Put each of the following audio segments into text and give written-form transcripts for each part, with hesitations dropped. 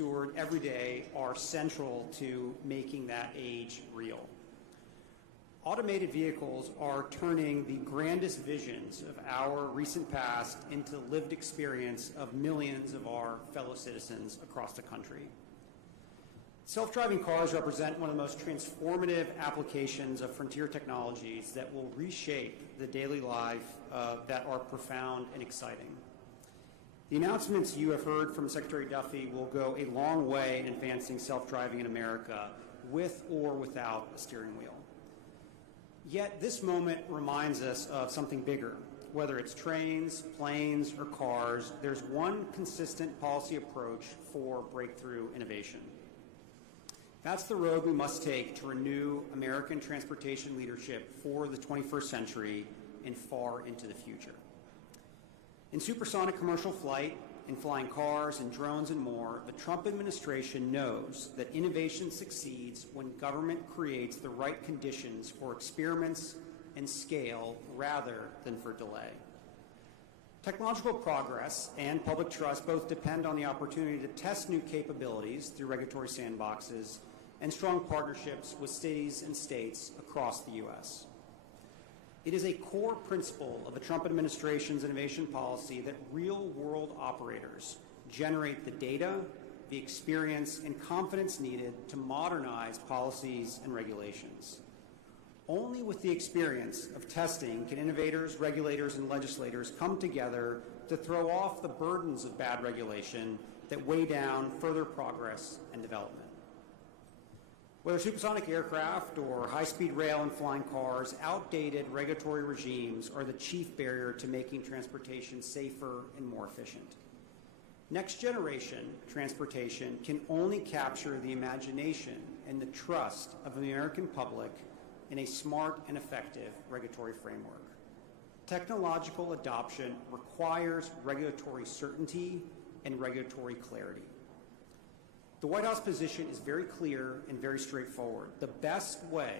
steward every day are central to making that age real. Automated vehicles are turning the grandest visions of our recent past into lived experience of millions of our fellow citizens across the country. Self-driving cars represent one of the most transformative applications of frontier technologies that will reshape the daily life that are profound and exciting. The announcements you have heard from Secretary Duffy will go a long way in advancing self-driving in America, with or without a steering wheel. Yet this moment reminds us of something bigger. Whether it's trains, planes, or cars, there's one consistent policy approach for breakthrough innovation. That's the road we must take to renew American transportation leadership for the 21st century and far into the future. In supersonic commercial flight, in flying cars and drones and more, the Trump administration knows that innovation succeeds when government creates the right conditions for experiments and scale rather than for delay. Technological progress and public trust both depend on the opportunity to test new capabilities through regulatory sandboxes and strong partnerships with cities and states across the U.S. It is a core principle of the Trump administration's innovation policy that real-world operators generate the data, the experience, and confidence needed to modernize policies and regulations. Only with the experience of testing can innovators, regulators, and legislators come together to throw off the burdens of bad regulation that weigh down further progress and development. Whether supersonic aircraft or high-speed rail and flying cars, outdated regulatory regimes are the chief barrier to making transportation safer and more efficient. Next-generation transportation can only capture the imagination and the trust of the American public in a smart and effective regulatory framework. Technological adoption requires regulatory certainty and regulatory clarity. The White House position is very clear and very straightforward. The best way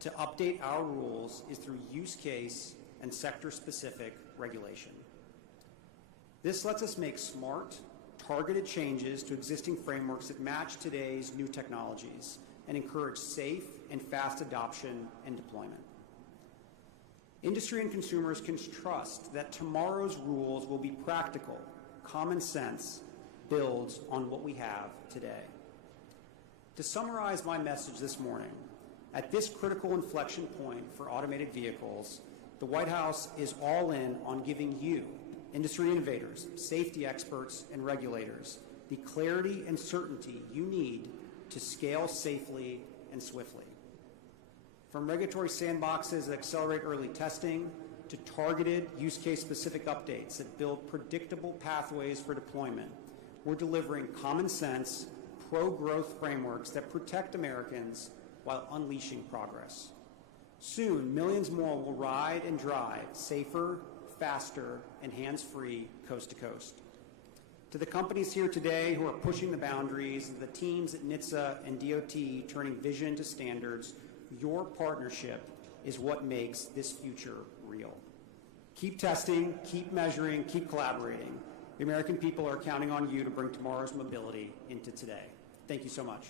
to update our rules is through use case and sector-specific regulation. This lets us make smart, targeted changes to existing frameworks that match today's new technologies and encourage safe and fast adoption and deployment. Industry and consumers can trust that tomorrow's rules will be practical, common sense, builds on what we have today. To summarize my message this morning, at this critical inflection point for automated vehicles, the White House is all in on giving you, industry innovators, safety experts, and regulators, the clarity and certainty you need to scale safely and swiftly. From regulatory sandboxes that accelerate early testing to targeted use case specific updates that build predictable pathways for deployment, we're delivering common sense, pro-growth frameworks that protect Americans while unleashing progress. Soon, millions more will ride and drive safer, faster, and hands-free coast to coast. To the companies here today who are pushing the boundaries, the teams at NHTSA and DOT turning vision to standards, your partnership is what makes this future real. Keep testing, keep measuring, keep collaborating. The American people are counting on you to bring tomorrow's mobility into today. Thank you so much.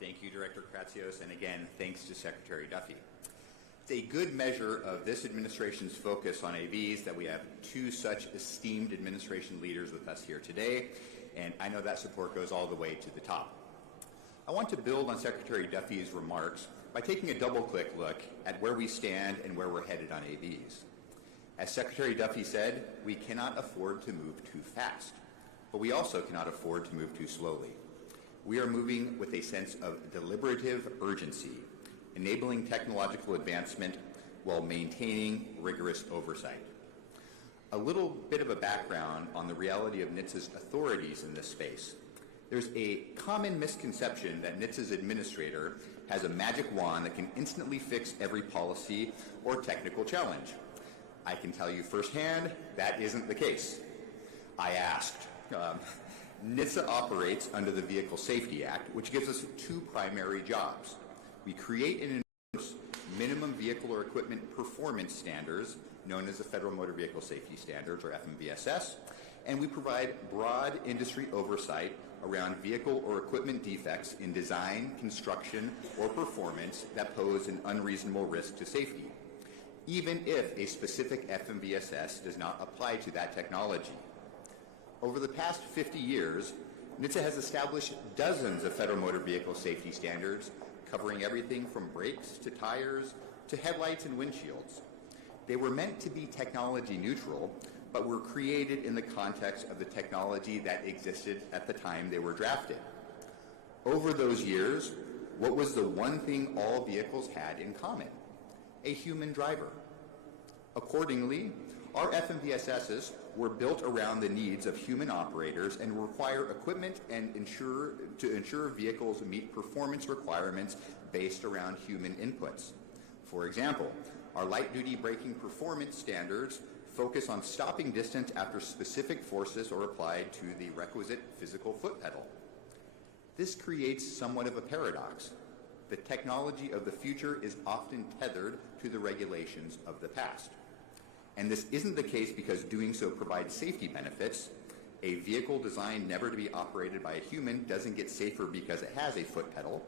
Thank you, Director Kratsios, and again, thanks to Secretary Duffy. It's a good measure of this administration's focus on AVs that we have two such esteemed administration leaders with us here today, and I know that support goes all the way to the top. I want to build on Secretary Duffy's remarks by taking a double-click look at where we stand and where we're headed on AVs. As Secretary Duffy said, we cannot afford to move too fast, but we also cannot afford to move too slowly. We are moving with a sense of deliberative urgency, enabling technological advancement while maintaining rigorous oversight. A little bit of a background on the reality of NHTSA's authorities in this space. There's a common misconception that NHTSA's administrator has a magic wand that can instantly fix every policy or technical challenge. I can tell you firsthand, that isn't the case. I asked. NHTSA operates under the Vehicle Safety Act, which gives us two primary jobs. We create and enforce minimum vehicle or equipment performance standards, known as the Federal Motor Vehicle Safety Standards, or FMVSS, and we provide broad industry oversight around vehicle or equipment defects in design, construction, or performance that pose an unreasonable risk to safety, even if a specific FMVSS does not apply to that technology. Over the past 50 years, NHTSA has established dozens of federal motor vehicle safety standards covering everything from brakes to tires to headlights and windshields. They were meant to be technology neutral, but were created in the context of the technology that existed at the time they were drafted. Over those years, what was the one thing all vehicles had in common? A human driver. Accordingly, our FMVSSs were built around the needs of human operators and require equipment and ensure vehicles meet performance requirements based around human inputs. For example, our light-duty braking performance standards focus on stopping distance after specific forces are applied to the requisite physical foot pedal. This creates somewhat of a paradox. The technology of the future is often tethered to the regulations of the past. And this isn't the case because doing so provides safety benefits. A vehicle designed never to be operated by a human doesn't get safer because it has a foot pedal,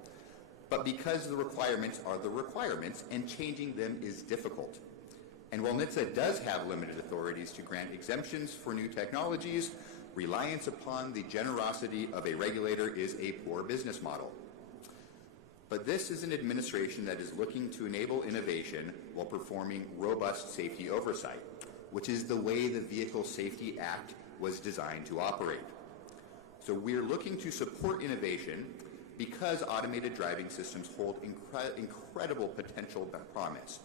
but because the requirements are the requirements and changing them is difficult. And while NHTSA does have limited authorities to grant exemptions for new technologies, reliance upon the generosity of a regulator is a poor business model. But this is an administration that is looking to enable innovation while performing robust safety oversight, which is the way the Vehicle Safety Act was designed to operate. So we're looking to support innovation because automated driving systems hold incredible potential promise,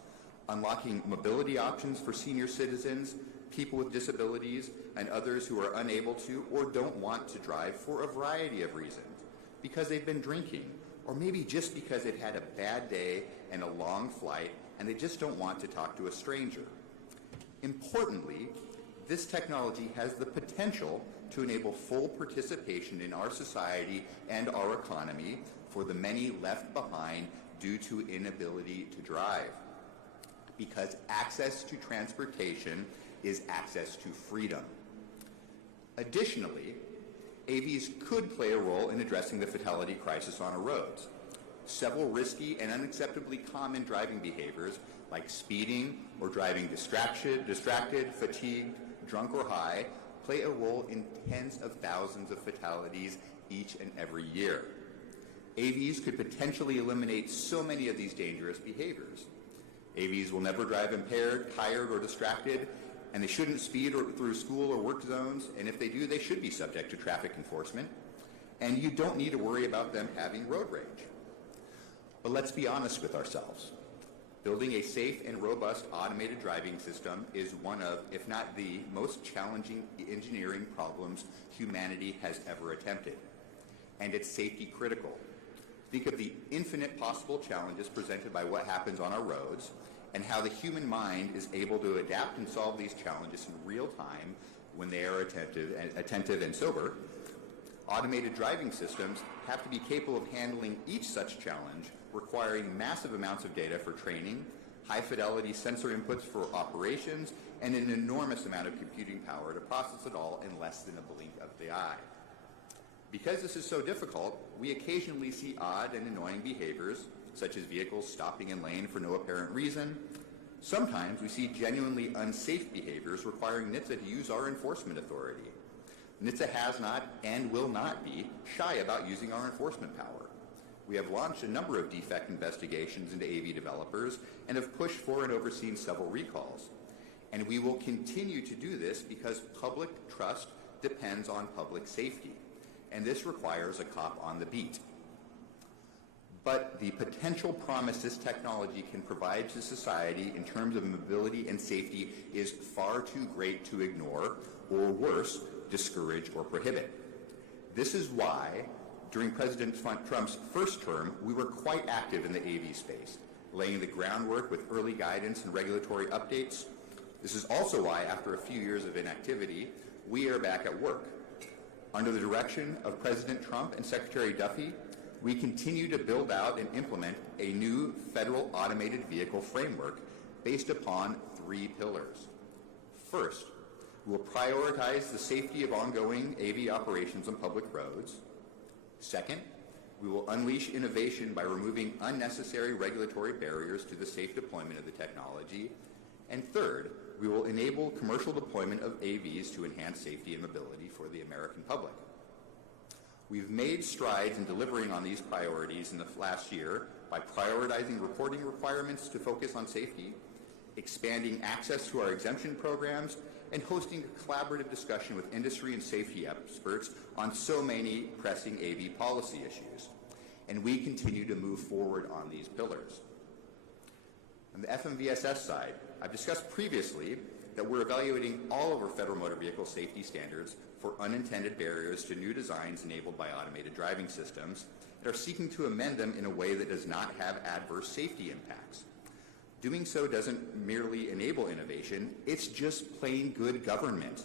unlocking mobility options for senior citizens, people with disabilities, and others who are unable to or don't want to drive for a variety of reasons, because they've been drinking, or maybe just because they've had a bad day and a long flight and they just don't want to talk to a stranger. Importantly, this technology has the potential to enable full participation in our society and our economy for the many left behind due to inability to drive. Because access to transportation is access to freedom. Additionally, AVs could play a role in addressing the fatality crisis on our roads. Several risky and unacceptably common driving behaviors, like speeding or driving distracted, fatigued, drunk, or high, play a role in tens of thousands of fatalities each and every year. AVs could potentially eliminate so many of these dangerous behaviors. AVs will never drive impaired, tired, or distracted, and they shouldn't speed through school or work zones, and if they do, they should be subject to traffic enforcement. And you don't need to worry about them having road rage. But let's be honest with ourselves. Building a safe and robust automated driving system is one of, if not the, most challenging engineering problems humanity has ever attempted. And it's safety critical. Think of the infinite possible challenges presented by what happens on our roads, and how the human mind is able to adapt and solve these challenges in real time when they are attentive and sober. Automated driving systems have to be capable of handling each such challenge, requiring massive amounts of data for training, high-fidelity sensor inputs for operations, and an enormous amount of computing power to process it all in less than a blink of the eye. Because this is so difficult, we occasionally see odd and annoying behaviors, such as vehicles stopping in lane for no apparent reason. Sometimes we see genuinely unsafe behaviors requiring NHTSA to use our enforcement authority. NHTSA has not and will not be shy about using our enforcement power. We have launched a number of defect investigations into AV developers and have pushed for and overseen several recalls. And we will continue to do this because public trust depends on public safety, and this requires a cop on the beat. But the potential promise this technology can provide to society in terms of mobility and safety is far too great to ignore, or worse, discourage or prohibit. This is why, during President Trump's first term, we were quite active in the AV space, laying the groundwork with early guidance and regulatory updates. This is also why, after a few years of inactivity, we are back at work. Under the direction of President Trump and Secretary Duffy, we continue to build out and implement a new federal automated vehicle framework based upon 3 pillars. First, we'll prioritize the safety of ongoing AV operations on public roads. Second, we will unleash innovation by removing unnecessary regulatory barriers to the safe deployment of the technology. And third, we will enable commercial deployment of AVs to enhance safety and mobility for the American public. We've made strides in delivering on these priorities in the last year by prioritizing reporting requirements to focus on safety, expanding access to our exemption programs, and hosting a collaborative discussion with industry and safety experts on so many pressing AV policy issues. And we continue to move forward on these pillars. On the FMVSS side, I've discussed previously that we're evaluating all of our federal motor vehicle safety standards for unintended barriers to new designs enabled by automated driving systems and are seeking to amend them in a way that does not have adverse safety impacts. Doing so doesn't merely enable innovation, it's just plain good government.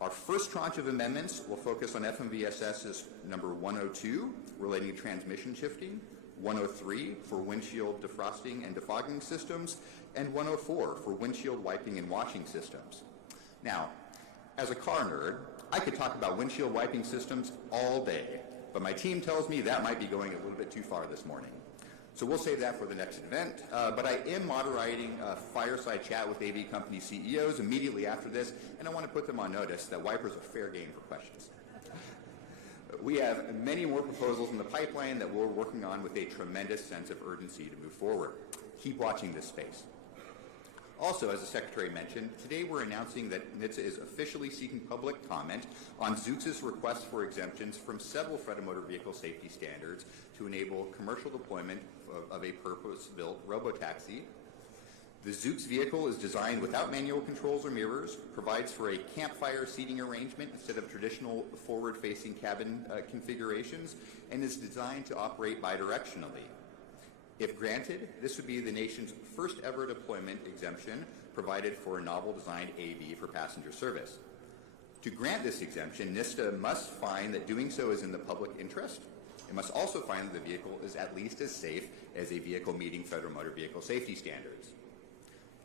Our first tranche of amendments will focus on FMVSS's number 102, relating to transmission shifting, 103 for windshield defrosting and defogging systems, and 104 for windshield wiping and washing systems. Now, as a car nerd, I could talk about windshield wiping systems all day, but my team tells me that might be going a little bit too far this morning. So we'll save that for the next event, but I am moderating a fireside chat with AV company CEOs immediately after this, and I want to put them on notice that wipers are fair game for questions. We have many more proposals in the pipeline that we're working on with a tremendous sense of urgency to move forward. Keep watching this space. Also, as the Secretary mentioned, today we're announcing that NHTSA is officially seeking public comment on Zoox's request for exemptions from several federal motor vehicle safety standards to enable commercial deployment of a purpose-built robotaxi. The Zoox vehicle is designed without manual controls or mirrors, provides for a campfire seating arrangement instead of traditional forward-facing cabin configurations, and is designed to operate bidirectionally. If granted, this would be the nation's first ever deployment exemption provided for a novel designed AV for passenger service. To grant this exemption, NHTSA must find that doing so is in the public interest. It must also find that the vehicle is at least as safe as a vehicle meeting federal motor vehicle safety standards.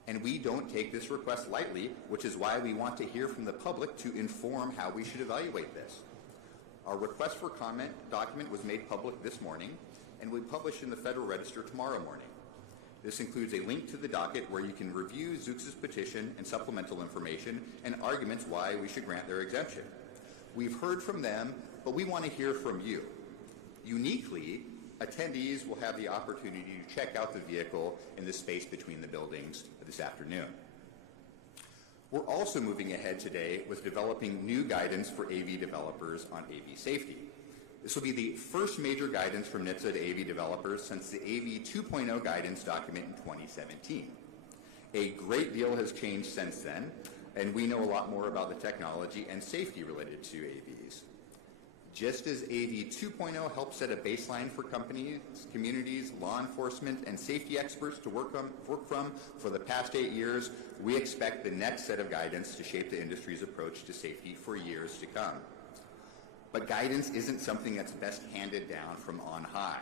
And we don't take this request lightly, which is why we want to hear from the public to inform how we should evaluate this. Our request for comment document was made public this morning and will be published in the Federal Register tomorrow morning. This includes a link to the docket where you can review Zoox's petition and supplemental information and arguments why we should grant their exemption. We've heard from them, but we want to hear from you. Uniquely, attendees will have the opportunity to check out the vehicle in the space between the buildings this afternoon. We're also moving ahead today with developing new guidance for AV developers on AV safety. This will be the first major guidance from NHTSA to AV developers since the AV 2.0 guidance document in 2017. A great deal has changed since then, and we know a lot more about the technology and safety related to AVs. Just as AV 2.0 helped set a baseline for companies, communities, law enforcement, and safety experts to work from for the past 8 years, we expect the next set of guidance to shape the industry's approach to safety for years to come. But guidance isn't something that's best handed down from on high.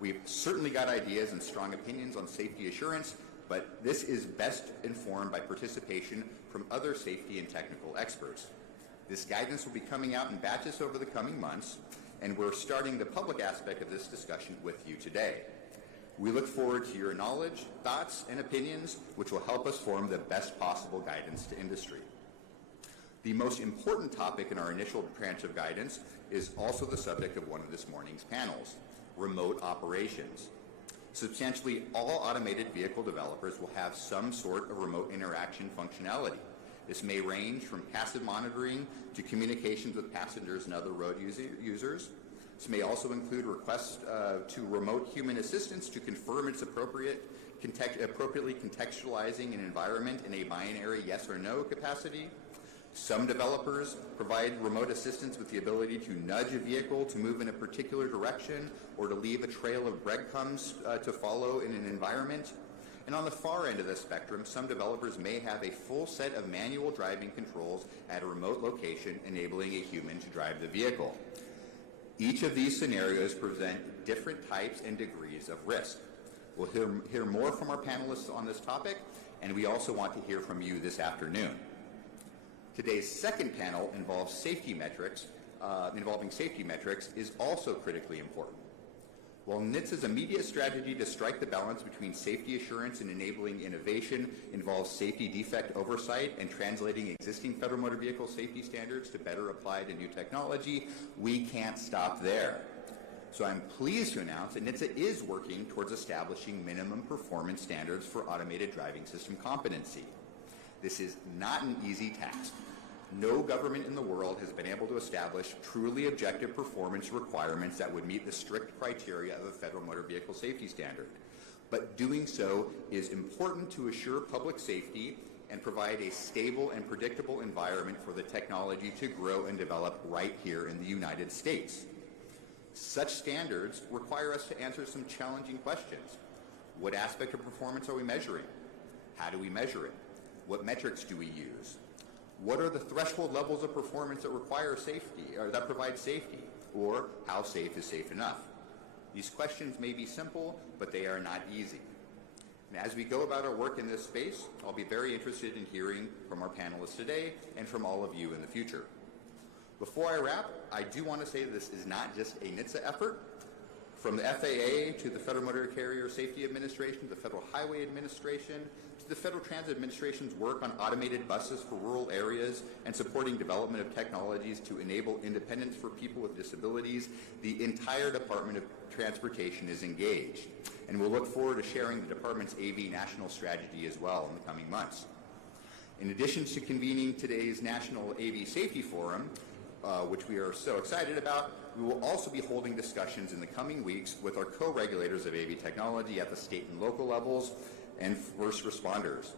We've certainly got ideas and strong opinions on safety assurance, but this is best informed by participation from other safety and technical experts. This guidance will be coming out in batches over the coming months, and we're starting the public aspect of this discussion with you today. We look forward to your knowledge, thoughts, and opinions, which will help us form the best possible guidance to industry. The most important topic in our initial tranche of guidance is also the subject of one of this morning's panels, remote operations. Substantially all automated vehicle developers will have some sort of remote interaction functionality. This may range from passive monitoring to communications with passengers and other road users. This may also include requests to remote human assistance to confirm it's appropriately contextualizing an environment in a binary yes or no capacity. Some developers provide remote assistance with the ability to nudge a vehicle to move in a particular direction or to leave a trail of breadcrumbs to follow in an environment. And on the far end of the spectrum, some developers may have a full set of manual driving controls at a remote location, enabling a human to drive the vehicle. Each of these scenarios present different types and degrees of risk. We'll hear more from our panelists on this topic, and we also want to hear from you this afternoon. Today's second panel involving safety metrics is also critically important. While NHTSA's immediate strategy to strike the balance between safety assurance and enabling innovation involves safety defect oversight and translating existing federal motor vehicle safety standards to better apply to new technology, we can't stop there. So I'm pleased to announce that NHTSA is working towards establishing minimum performance standards for automated driving system competency. This is not an easy task. No government in the world has been able to establish truly objective performance requirements that would meet the strict criteria of a federal motor vehicle safety standard. But doing so is important to assure public safety and provide a stable and predictable environment for the technology to grow and develop right here in the United States. Such standards require us to answer some challenging questions. What aspect of performance are we measuring? How do we measure it? What metrics do we use? What are the threshold levels of performance that require safety, or that provide safety? Or how safe is safe enough? These questions may be simple, but they are not easy. And as we go about our work in this space, I'll be very interested in hearing from our panelists today and from all of you in the future. Before I wrap, I do want to say this is not just a NHTSA effort. From the FAA to the Federal Motor Carrier Safety Administration, to the Federal Highway Administration, to the Federal Transit Administration's work on automated buses for rural areas and supporting development of technologies to enable independence for people with disabilities, the entire Department of Transportation is engaged. And we'll look forward to sharing the Department's AV national strategy as well in the coming months. In addition to convening today's National AV Safety Forum, which we are so excited about, we will also be holding discussions in the coming weeks with our co-regulators of AV technology at the state and local levels and first responders.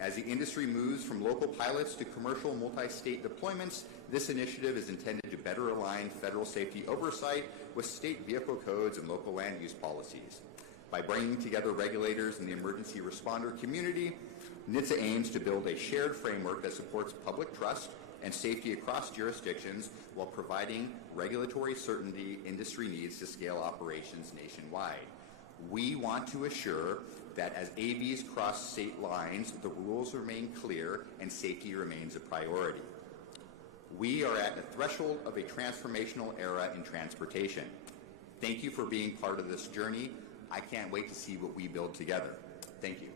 As the industry moves from local pilots to commercial multi-state deployments, this initiative is intended to better align federal safety oversight with state vehicle codes and local land use policies. By bringing together regulators and the emergency responder community, NHTSA aims to build a shared framework that supports public trust and safety across jurisdictions while providing regulatory certainty industry needs to scale operations nationwide. We want to assure that as AVs cross state lines, the rules remain clear and safety remains a priority. We are at the threshold of a transformational era in transportation. Thank you for being part of this journey. I can't wait to see what we build together. Thank you.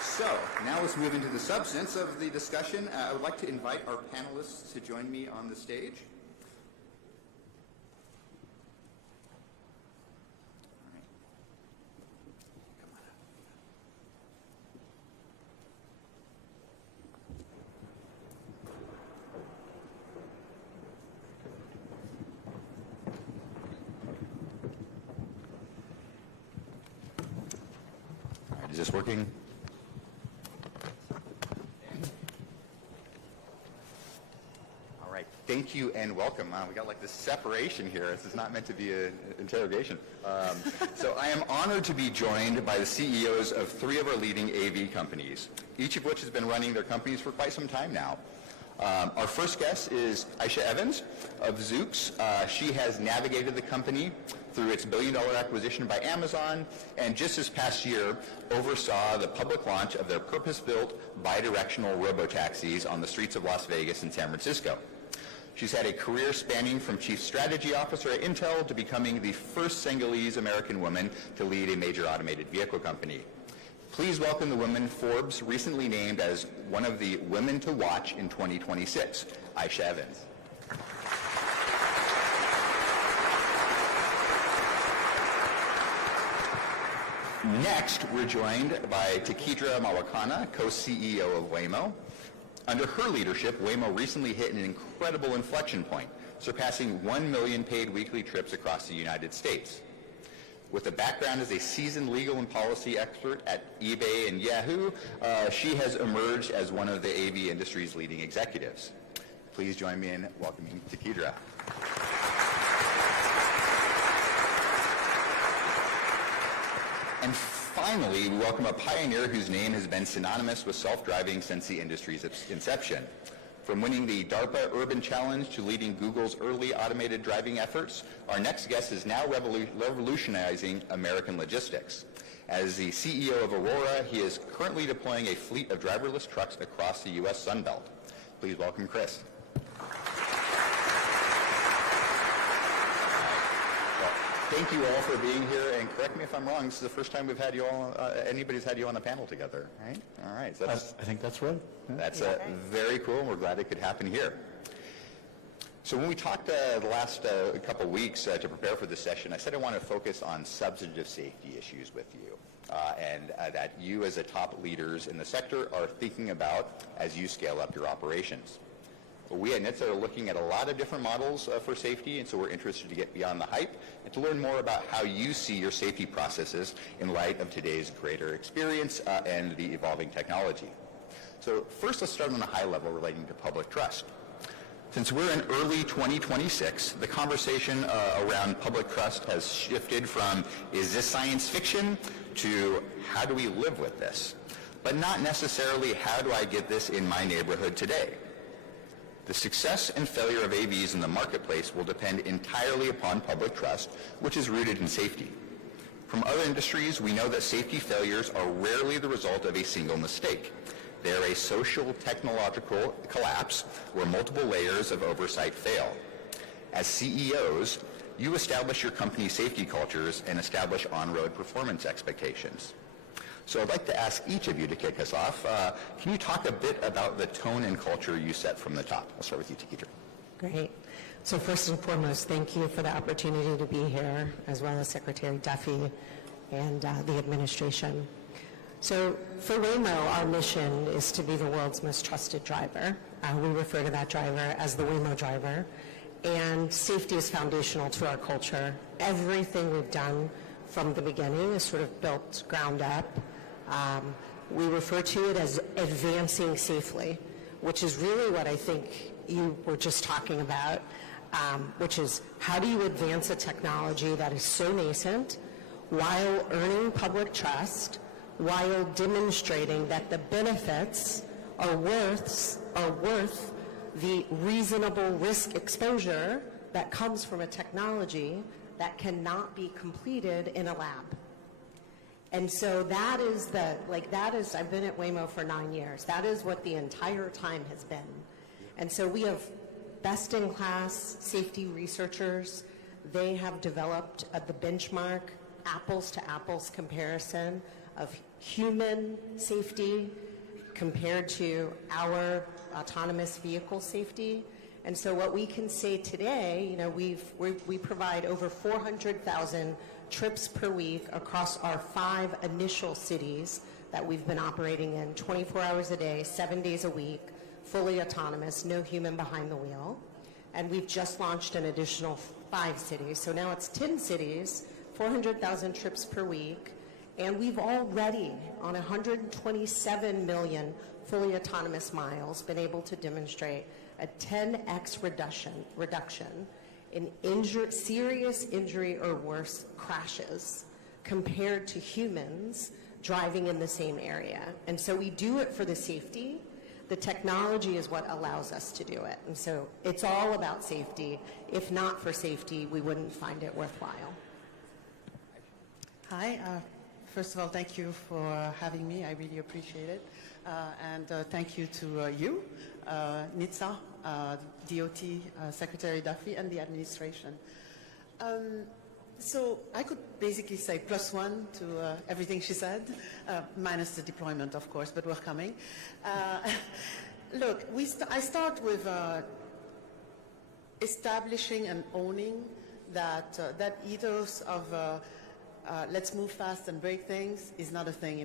So, now let's move into the substance of the discussion. I would like to invite our panelists to join me on the stage. All right. Come on up. All right, is this working? Thank you and welcome. We got like this separation here. This is not meant to be an interrogation. So I am honored to be joined by the CEOs of 3 of our leading AV companies, each of which has been running their companies for quite some time now. Our first guest is Aisha Evans of Zoox. She has navigated the company through its billion-dollar acquisition by Amazon, and just this past year oversaw the public launch of their purpose-built bidirectional robotaxis on the streets of Las Vegas and San Francisco. She's had a career spanning from Chief Strategy Officer at Intel to becoming the first Senegalese American woman to lead a major automated vehicle company. Please welcome the woman Forbes recently named as one of the women to watch in 2026, Aisha Evans. Next, we're joined by Takidra Mawakana, co-CEO of Waymo. Under her leadership, Waymo recently hit an incredible inflection point, surpassing 1 million paid weekly trips across the United States. With a background as a seasoned legal and policy expert at eBay and Yahoo, she has emerged as one of the AV industry's leading executives. Please join me in welcoming Takidra. And finally, we welcome a pioneer whose name has been synonymous with self-driving since the industry's inception. From winning the DARPA Urban Challenge to leading Google's early automated driving efforts, our next guest is now revolutionizing American logistics. As the CEO of Aurora, he is currently deploying a fleet of driverless trucks across the U.S. Sunbelt. Please welcome Chris. Thank you all for being here, and correct me if I'm wrong, this is the first time we've had you all, anybody's had you on a panel together, right? All right. So I think that's right. That's very cool, and we're glad it could happen here. So when we talked the last couple weeks to prepare for this session, I said I want to focus on substantive safety issues with you, and that you as the top leaders in the sector are thinking about as you scale up your operations. We at NHTSA are looking at a lot of different models for safety, and so we're interested to get beyond the hype and to learn more about how you see your safety processes in light of today's greater experience and the evolving technology. So first, let's start on a high level relating to public trust. Since we're in early 2026, the conversation around public trust has shifted from, is this science fiction, to how do we live with this? But not necessarily, how do I get this in my neighborhood today? The success and failure of AVs in the marketplace will depend entirely upon public trust, which is rooted in safety. From other industries, we know that safety failures are rarely the result of a single mistake. They are a social technological collapse where multiple layers of oversight fail. As CEOs, you establish your company's safety cultures and establish on-road performance expectations. So I'd like to ask each of you to kick us off. Can you talk a bit about the tone and culture you set from the top? I'll start with you, Takitra. Great. So first and foremost, thank you for the opportunity to be here, as well as Secretary Duffy and the administration. So for Waymo, our mission is to be the world's most trusted driver. We refer to that driver as the Waymo driver. And safety is foundational to our culture. Everything we've done from the beginning is sort of built ground up. We refer to it as advancing safely, which is really what I think you were just talking about, which is how do you advance a technology that is so nascent while earning public trust, while demonstrating that the benefits are worth the reasonable risk exposure that comes from a technology that cannot be completed in a lab. And so that is I've been at Waymo for 9 years. That is what the entire time has been. And so we have best-in-class safety researchers. They have developed the benchmark apples-to-apples comparison of human safety compared to our autonomous vehicle safety. And so what we can say today, we provide over 400,000 trips per week across our 5 initial cities that we've been operating in 24 hours a day, 7 days a week, fully autonomous, no human behind the wheel. And we've just launched an additional 5 cities. So now it's 10 cities, 400,000 trips per week. And we've already, on 127 million fully autonomous miles, been able to demonstrate a 10x reduction in serious injury or worse crashes compared to humans driving in the same area. And so we do it for the safety. The technology is what allows us to do it. And so it's all about safety. If not for safety, we wouldn't find it worthwhile. Hi. First of all, thank you for having me. I really appreciate it. And thank you to you, NHTSA, DOT, Secretary Duffy, and the administration. So I could basically say +1 to everything she said, minus the deployment, of course, but we're coming. Look, I start with establishing and owning that ethos of let's move fast and break things is not a thing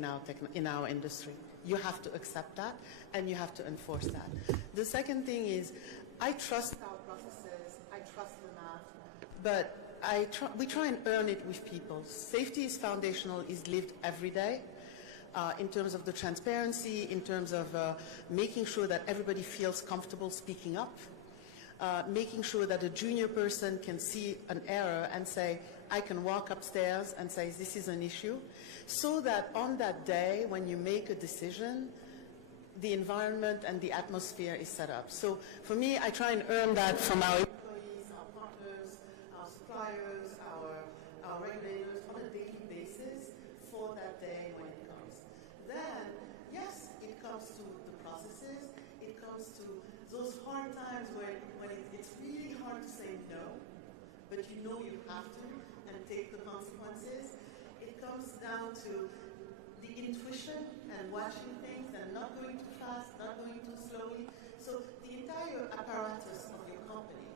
in our industry. You have to accept that, and you have to enforce that. The second thing is, I trust our processes, I trust the math, but we try and earn it with people. Safety is foundational, is lived every day, in terms of the transparency, in terms of making sure that everybody feels comfortable speaking up, making sure that a junior person can see an error and say, I can walk upstairs and say, this is an issue, so that on that day when you make a decision, the environment and the atmosphere is set up. So for me, I try and earn that from our employees, our partners, our suppliers, our regulators on a daily basis for that day when it comes. Then, yes, it comes to the processes, it comes to those hard times when it's really hard to say no, but you know you have to and take the consequences. It comes down to the intuition and watching things and not going too fast, not going too slowly. So the entire apparatus of your company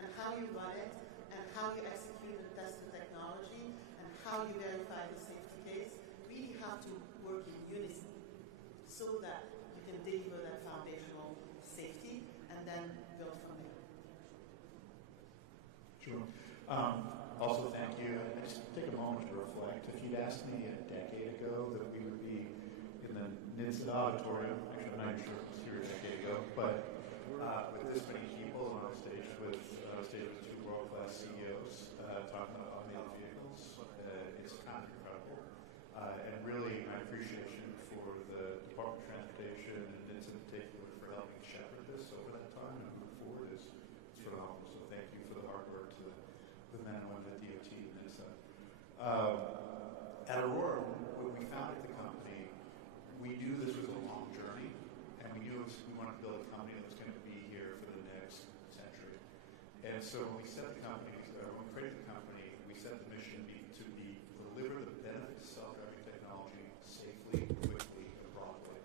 and how you run it and how you execute and test the technology and how you verify the safety case really have to work in unison so that you can deliver that foundational safety and then build from there. Sure. Also, thank you. I just take a moment to reflect. If you'd asked me a decade ago that we would be in the NHTSA auditorium, actually I'm not even sure if it was here a decade ago, but with this many people on stage with two world-class CEOs talking about automated vehicles, it's kind of incredible. And really, my appreciation for the Department of Transportation and NHTSA in particular for helping shepherd this over that time and move forward is phenomenal. So thank you for the hard work to the men and women at DOT and NHTSA. At Aurora, when we founded the company, we knew this was a long journey, and we knew we wanted to build a company that was going to be here for the next century. And so when we set the company, when we created the company, we set the mission to deliver the benefits of self-driving technology safely, quickly, and broadly.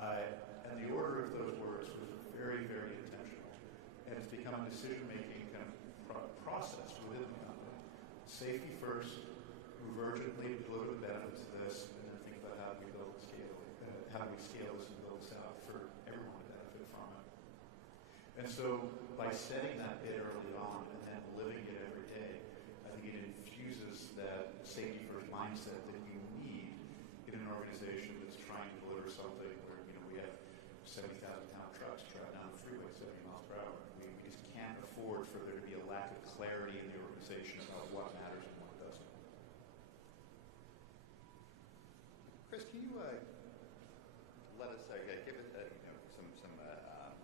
And the order of those words was very, very intentional. And it's become a decision-making kind of process within the company. Safety first, move urgently to deliver the benefits of this, and then think about how do we build and scale it, how do we scale this and build this out for everyone to benefit from it. And so by setting that bit early on and then living it every day, I think it infuses that safety first mindset that you need in an organization that's trying to deliver something where, we have 70,000-pound trucks driving down the freeway 70 miles per hour. We just can't afford for there to be a lack of clarity in the organization about what matters and what doesn't. Chris, can you let us give us some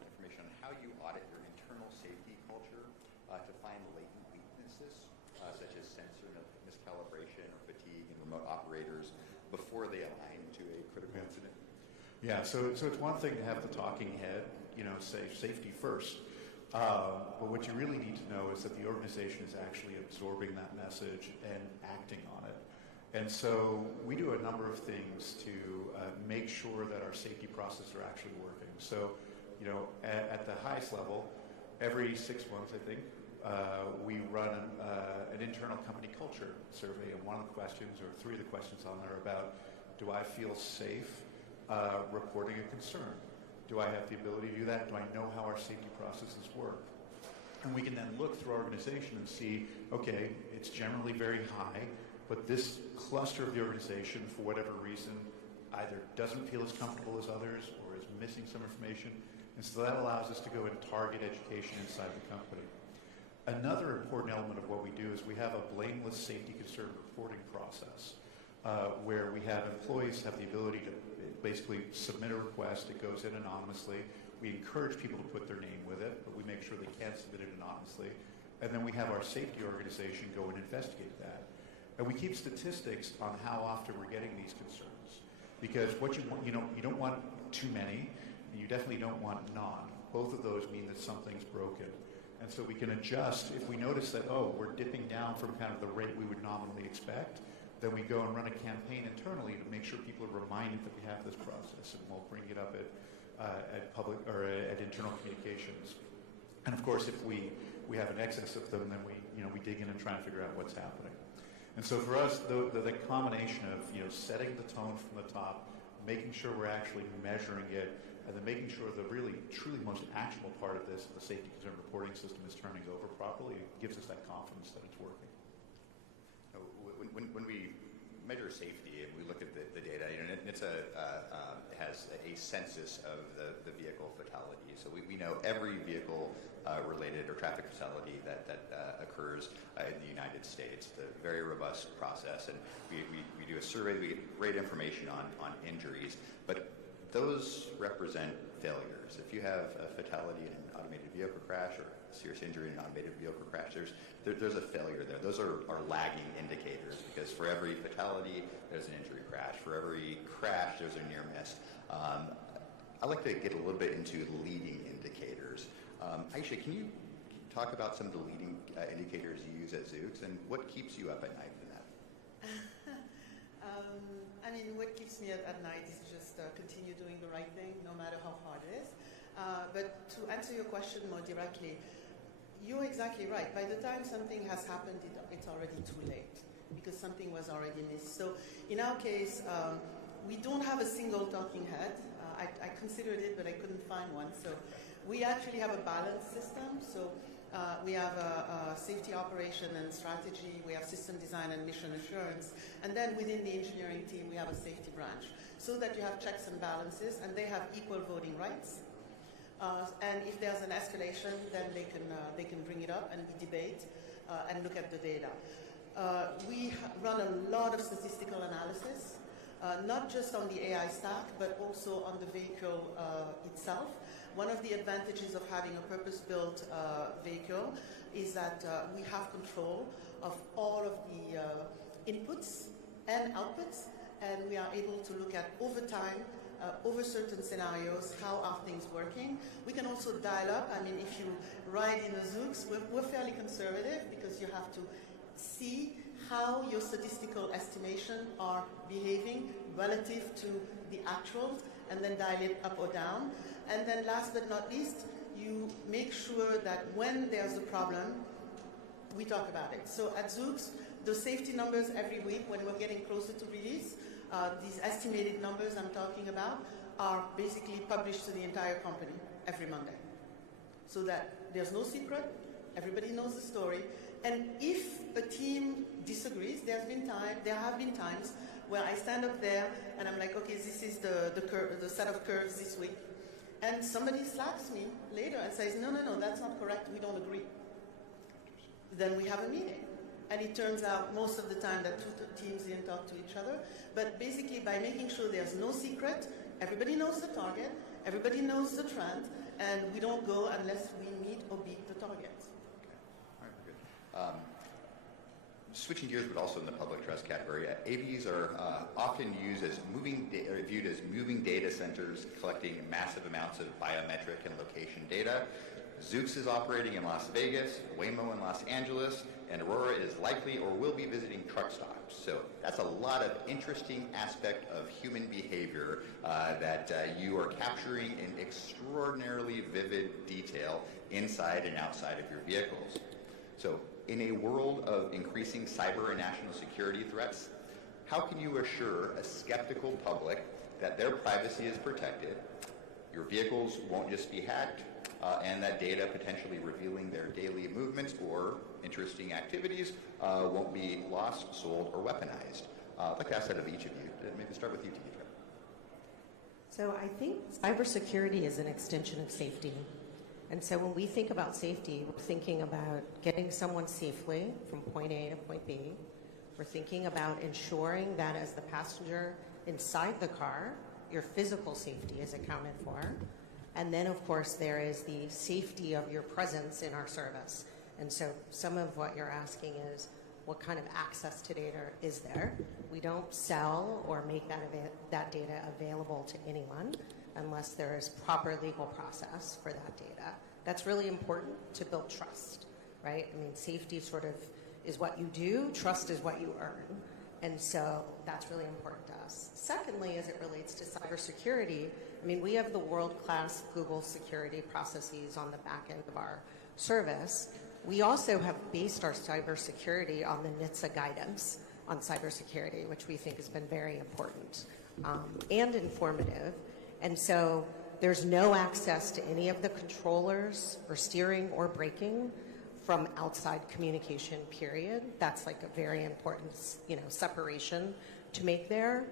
information on how you audit your internal safety culture to find latent weaknesses such as sensor miscalibration or fatigue in remote operators before they align to a critical incident? Yeah, so it's one thing to have the talking head, say safety first. But what you really need to know is that the organization is actually absorbing that message and acting on it. And so we do a number of things to make sure that our safety processes are actually working. So, at the highest level, every 6 months, I think, we run an internal company culture survey. And one of the questions, or three of the questions on there, are about, do I feel safe reporting a concern? Do I have the ability to do that? Do I know how our safety processes work? And we can then look through our organization and see, okay, it's generally very high, but this cluster of the organization, for whatever reason, either doesn't feel as comfortable as others or is missing some information. And so that allows us to go and target education inside the company. Another important element of what we do is we have a blameless safety concern reporting process where we have employees have the ability to basically submit a request. It goes in anonymously. We encourage people to put their name with it, but we make sure they can submit it anonymously. And then we have our safety organization go and investigate that. And we keep statistics on how often we're getting these concerns. Because what you want, you don't want too many, and you definitely don't want none. Both of those mean that something's broken. And so we can adjust if we notice that, we're dipping down from kind of the rate we would nominally expect, then we go and run a campaign internally to make sure people are reminded that we have this process, and we'll bring it up at public or at internal communications. And of course, if we have an excess of them, then we dig in and try and figure out what's happening. And so for us, the combination of setting the tone from the top, making sure we're actually measuring it, and then making sure the really, truly most actionable part of this, the safety concern reporting system, is turning over properly, it gives us that confidence that it's working. When we measure safety and we look at the data, NHTSA has a census of the vehicle fatality. So we know every vehicle related or traffic fatality that occurs in the United States. It's a very robust process, and we do a survey, we get great information on injuries, but those represent failures. If you have a fatality in an automated vehicle crash or a serious injury in an automated vehicle crash, there's a failure there. Those are lagging indicators, because for every fatality, there's an injury crash. For every crash, there's a near miss. I'd like to get a little bit into leading indicators. Aisha, can you talk about some of the leading indicators you use at Zoox, and what keeps you up at night in that? I mean, what keeps me at night is just continue doing the right thing, no matter how hard it is. But to answer your question more directly, you're exactly right. By the time something has happened, it's already too late, because something was already missed. So in our case, we don't have a single talking head. I considered it, but I couldn't find one. So we actually have a balanced system. So we have a safety operation and strategy, we have system design and mission assurance, and then within the engineering team we have a safety branch, so that you have checks and balances, and they have equal voting rights. And if there's an escalation, then they can bring it up and we debate and look at the data. We run a lot of statistical analysis, not just on the AI stack, but also on the vehicle itself. One of the advantages of having a purpose-built vehicle is that we have control of all of the inputs and outputs, and we are able to look at over time, over certain scenarios, how are things working. We can also dial up. I mean, if you ride in a Zoox, we're fairly conservative, because you have to see how your statistical estimation are behaving relative to the actuals, and then dial it up or down. And then last but not least, you make sure that when there's a problem, we talk about it. So at Zoox, the safety numbers every week, when we're getting closer to release, these estimated numbers I'm talking about are basically published to the entire company every Monday. So that there's no secret, everybody knows the story, and if a team disagrees, there have been times where I stand up there and I'm like, okay, this is the set of curves this week. And somebody slaps me later and says, no, that's not correct, we don't agree. Then we have a meeting. And it turns out most of the time that two teams didn't talk to each other. But basically, by making sure there's no secret, everybody knows the target, everybody knows the trend, and we don't go unless we meet or beat the target. Okay. All right, good. Switching gears, but also in the public trust category, AVs are often used as viewed as moving data centers, collecting massive amounts of biometric and location data. Zoox is operating in Las Vegas, Waymo in Los Angeles, and Aurora is likely or will be visiting truck stops. So that's a lot of interesting aspect of human behavior that you are capturing in extraordinarily vivid detail inside and outside of your vehicles. So in a world of increasing cyber and national security threats, how can you assure a skeptical public that their privacy is protected, your vehicles won't just be hacked, and that data potentially revealing their daily movements or interesting activities won't be lost, sold, or weaponized? I'd like to ask that of each of you. Maybe start with you, Deidre. So I think cybersecurity is an extension of safety. And so when we think about safety, we're thinking about getting someone safely from point A to point B. We're thinking about ensuring that as the passenger inside the car, your physical safety is accounted for. And then, of course, there is the safety of your presence in our service. And so some of what you're asking is, what kind of access to data is there? We don't sell or make that data available to anyone unless there is proper legal process for that data. That's really important to build trust, right? I mean, safety sort of is what you do, trust is what you earn. And so that's really important to us. Secondly, as it relates to cybersecurity, I mean, we have the world-class Google security processes on the back end of our service. We also have based our cybersecurity on the NHTSA guidance on cybersecurity, which we think has been very important and informative. And so there's no access to any of the controllers or steering or braking from outside communication, period. That's like a very important, separation to make there.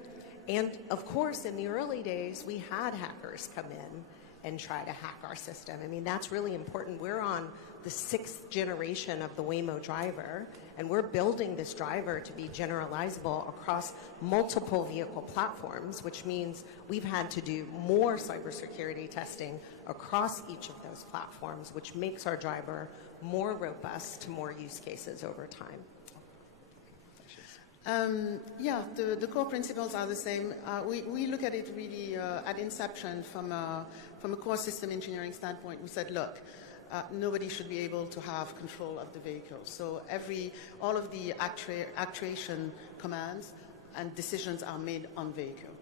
And of course, in the early days, we had hackers come in and try to hack our system. I mean, that's really important. We're on the 6th generation of the Waymo driver, and we're building this driver to be generalizable across multiple vehicle platforms, which means we've had to do more cybersecurity testing across each of those platforms, which makes our driver more robust to more use cases over time. Yeah, the core principles are the same. We look at it really at inception from a core system engineering standpoint. We said, look, nobody should be able to have control of the vehicle. So all of the actuation commands and decisions are made on vehicle.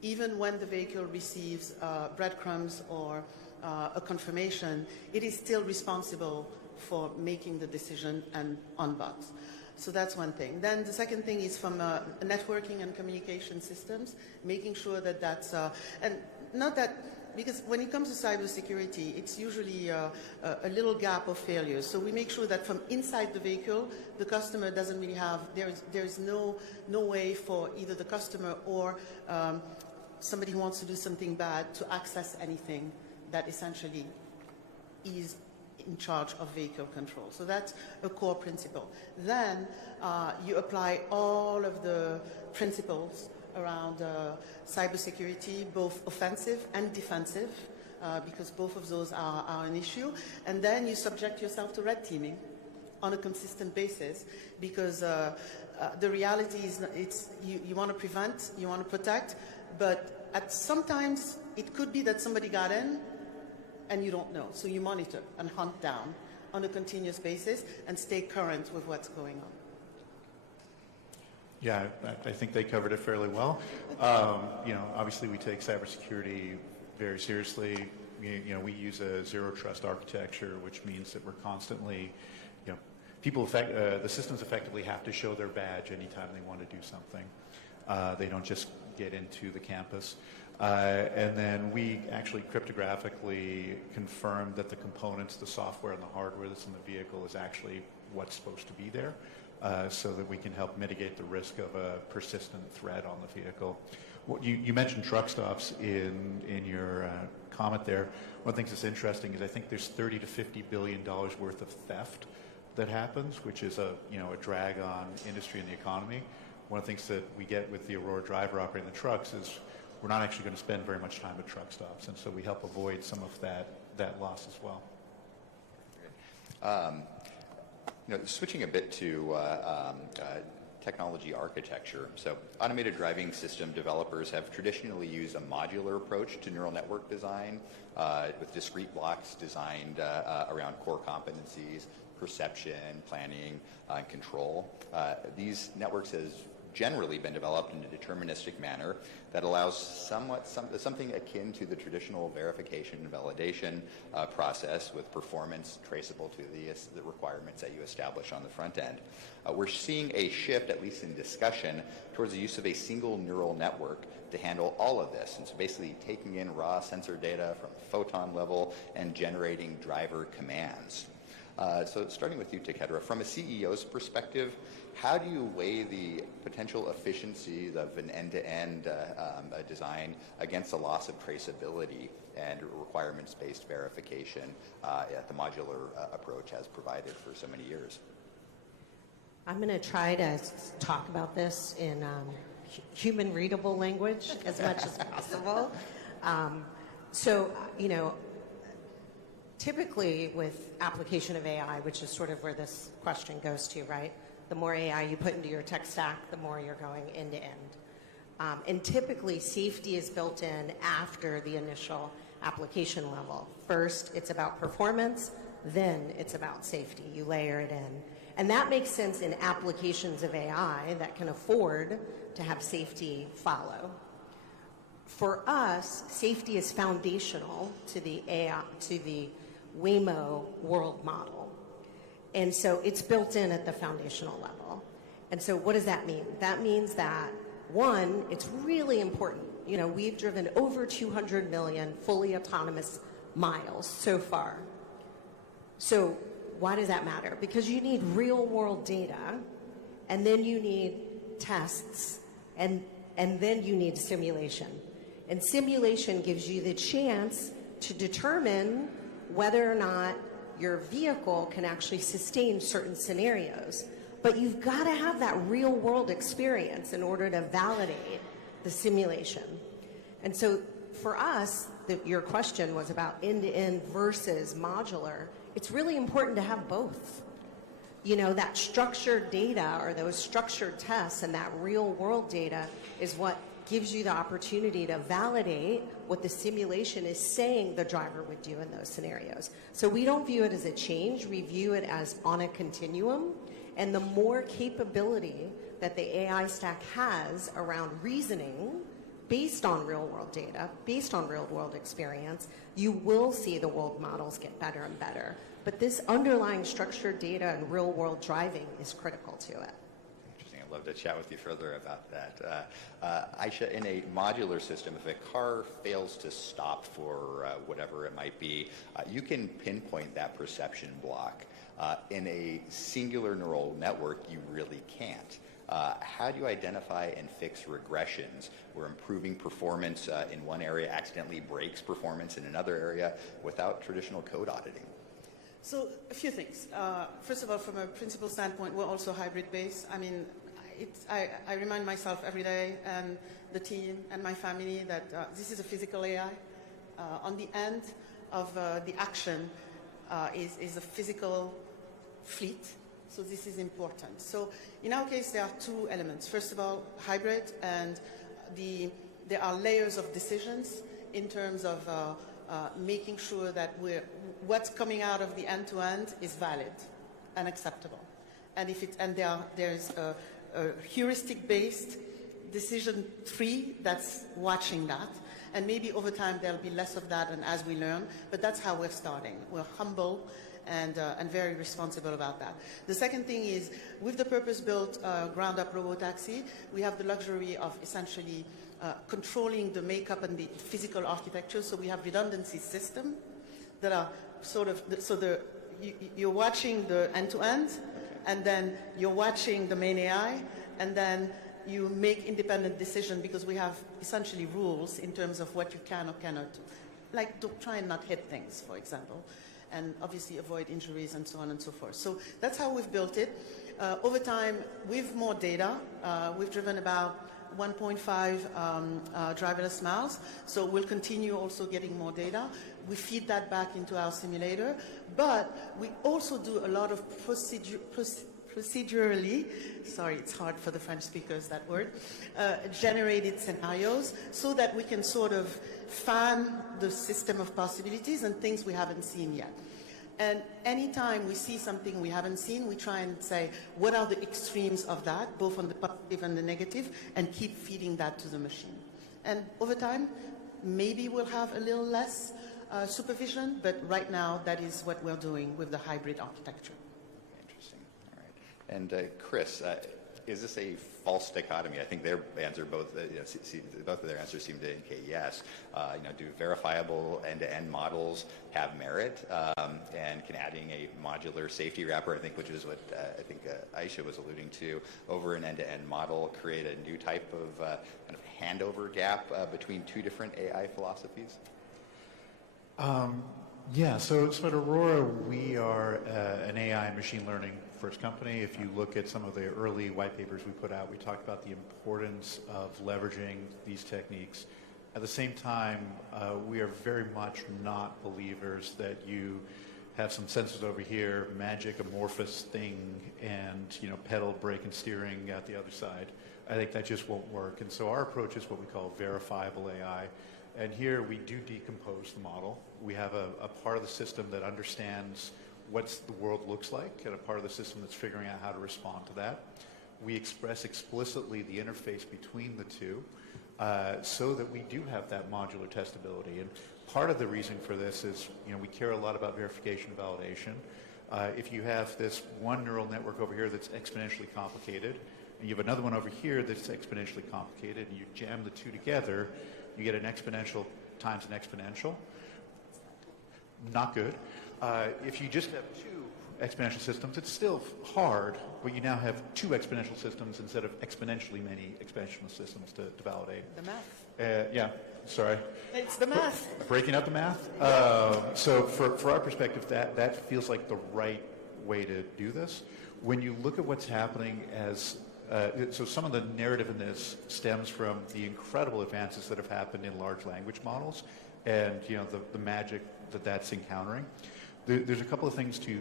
Even when the vehicle receives breadcrumbs or a confirmation, it is still responsible for making the decision and on box. So that's one thing. Then the second thing is from networking and communication systems, making sure that that's, and not that, because when it comes to cybersecurity, it's usually a little gap of failures. So we make sure that from inside the vehicle, the customer doesn't really have, there's no way for either the customer or somebody who wants to do something bad to access anything that essentially is in charge of vehicle control. So that's a core principle. Then you apply all of the principles around cybersecurity, both offensive and defensive, because both of those are an issue. And then you subject yourself to red teaming on a consistent basis, because the reality is you want to prevent, you want to protect, but sometimes it could be that somebody got in and you don't know. So you monitor and hunt down on a continuous basis and stay current with what's going on. Yeah, I think they covered it fairly well. Obviously we take cybersecurity very seriously. We use a zero trust architecture, which means that we're constantly, the systems effectively have to show their badge anytime they want to do something. They don't just get into the campus. And then we actually cryptographically confirm that the components, the software and the hardware that's in the vehicle is actually what's supposed to be there, so that we can help mitigate the risk of a persistent threat on the vehicle. You mentioned truck stops in your comment there. One of the things that's interesting is I think there's $30 to $50 billion worth of theft that happens, which is a drag on industry and the economy. One of the things that we get with the Aurora driver operating the trucks is we're not actually going to spend very much time at truck stops, and so we help avoid some of that loss as well. Switching a bit to technology architecture. So automated driving system developers have traditionally used a modular approach to neural network design with discrete blocks designed around core competencies, perception, planning, and control. These networks has generally been developed in a deterministic manner that allows something akin to the traditional verification and validation process, with performance traceable to the requirements that you establish on the front end. We're seeing a shift, at least in discussion, towards the use of a single neural network to handle all of this. And so basically taking in raw sensor data from the photon level and generating driver commands. So starting with you, Takedra, from a CEO's perspective, how do you weigh the potential efficiency of an end-to-end design against the loss of traceability and requirements-based verification that the modular approach has provided for so many years? I'm going to try to talk about this in human-readable language as much as possible. Typically with application of AI, which is sort of where this question goes to, right? The more AI you put into your tech stack, the more you're going end to end. And typically safety is built in after the initial application level. First, it's about performance, then it's about safety. You layer it in. And that makes sense in applications of AI that can afford to have safety follow. For us, safety is foundational to the AI, to the Waymo world model. And so it's built in at the foundational level. And so what does that mean? That means that, one, it's really important. We've driven over 200 million fully autonomous miles so far. So why does that matter? Because you need real world data, and then you need tests, And then you need simulation. And simulation gives you the chance to determine whether or not your vehicle can actually sustain certain scenarios. But you've got to have that real world experience in order to validate the simulation. And so for us, your question was about end-to-end versus modular. It's really important to have both. You know, that structured data or those structured tests and that real world data is what gives you the opportunity to validate what the simulation is saying the driver would do in those scenarios. So we don't view it as a change, we view it as on a continuum. And the more capability that the AI stack has around reasoning based on real world data, based on real world experience, you will see the world models get better and better. But this underlying structured data and real world driving is critical to it. Interesting. I'd love to chat with you further about that. Aisha, in a modular system, if a car fails to stop for whatever it might be, you can pinpoint that perception block. In a singular neural network, you really can't. How do you identify and fix regressions where improving performance in one area accidentally breaks performance in another area without traditional code auditing? So a few things. First of all, from a principal standpoint, we're also hybrid-based. I mean, I remind myself every day and the team and my family that this is a physical AI. On the end of the action is a physical fleet. So this is important. So in our case, there are two elements. First of all, hybrid, and there are layers of decisions in terms of making sure that what's coming out of the end-to-end is valid and acceptable. And there's a heuristic-based decision tree that's watching that. And maybe over time there'll be less of that, and as we learn, but that's how we're starting. We're humble and very responsible about that. The second thing is, with the purpose-built ground-up robotaxi, we have the luxury of essentially controlling the makeup and the physical architecture. So we have redundancy systems that are sort of, you're watching the end-to-end, and then you're watching the main AI, and then you make independent decisions because we have essentially rules in terms of what you can or cannot do. Like, don't try and not hit things, for example, and obviously avoid injuries and so on and so forth. So that's how we've built it. Over time, with more data, we've driven about 1.5 driverless miles, so we'll continue also getting more data. We feed that back into our simulator, but we also do a lot of procedurally, sorry, it's hard for the French speakers, that word, generated scenarios, so that we can sort of fan the system of possibilities and things we haven't seen yet. And anytime we see something we haven't seen, we try and say, what are the extremes of that, both on the positive and the negative, and keep feeding that to the machine. And over time, maybe we'll have a little less supervision, but right now, that is what we're doing with the hybrid architecture. Interesting. All right. And Chris, is this a false dichotomy? I think their answer both of their answers seem to indicate yes. Do verifiable end-to-end models have merit? And can adding a modular safety wrapper, I think, which is what I think Aisha was alluding to, over an end-to-end model, create a new type of kind of handover gap between two different AI philosophies? Yeah, so at Aurora, we are an AI machine learning first company. If you look at some of the early white papers we put out, we talked about the importance of leveraging these techniques. At the same time, we are very much not believers that you have some sensors over here, magic amorphous thing, and pedal, brake, and steering at the other side. I think that just won't work. And so our approach is what we call verifiable AI. And here we do decompose the model. We have a part of the system that understands what the world looks like, and a part of the system that's figuring out how to respond to that. We express explicitly the interface between the two so that we do have that modular testability. And part of the reason for this is, we care a lot about verification and validation. If you have this one neural network over here that's exponentially complicated, and you have another one over here that's exponentially complicated, and you jam the two together, you get an exponential times an exponential. Not good. If you just have two exponential systems. It's still hard, but you now have 2 exponential systems instead of exponentially many exponential systems to validate. The math. Yeah, sorry. It's the math. Breaking up the math. So for our perspective, that feels like the right way to do this. When you look at what's happening so some of the narrative in this stems from the incredible advances that have happened in large language models and the magic that's encountering. There's a couple of things to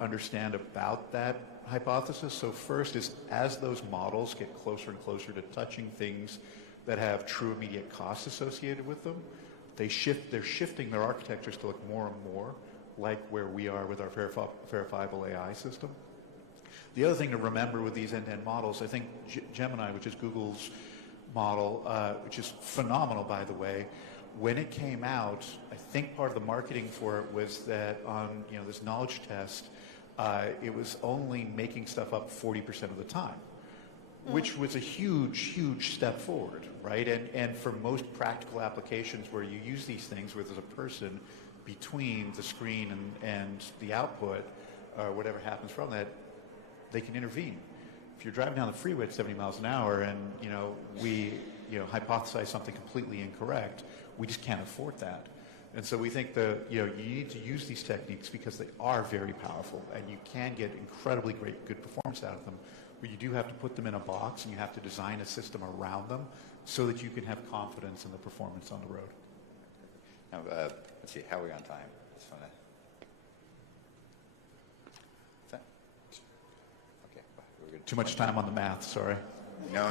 understand about that hypothesis. So first is as those models get closer and closer to touching things that have true immediate costs associated with them, they're shifting their architectures to look more and more like where we are with our verifiable AI system. The other thing to remember with these end-to-end models, I think Gemini, which is Google's model, which is phenomenal, by the way, when it came out, I think part of the marketing for it was that on this knowledge test, it was only making stuff up 40% of the time, which was a huge, huge step forward, right? And for most practical applications where you use these things where there's a person between the screen and the output, or whatever happens from that, they can intervene. If you're driving down the freeway at 70 miles an hour and we hypothesize something completely incorrect, we just can't afford that. And so we think that you need to use these techniques because they are very powerful and you can get incredibly good performance out of them. But you do have to put them in a box and you have to design a system around them so that you can have confidence in the performance on the road. Now, let's see, how are we on time? Just wanna... What's that? Okay, we're good. Too much time on the math, sorry. No.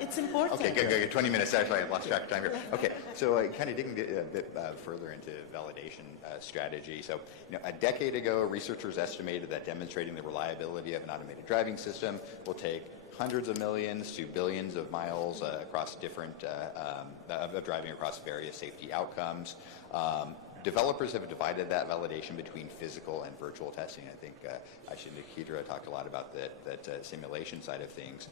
It's important. Okay, good. 20 minutes. Actually, I lost track of time here. Okay, so kind of digging a bit further into validation strategy. So, a decade ago, researchers estimated that demonstrating the reliability of an automated driving system will take hundreds of millions to billions of miles across different of driving across various safety outcomes. Developers have divided that validation between physical and virtual testing. I think Aisha and Nikita talked a lot about that simulation side of things.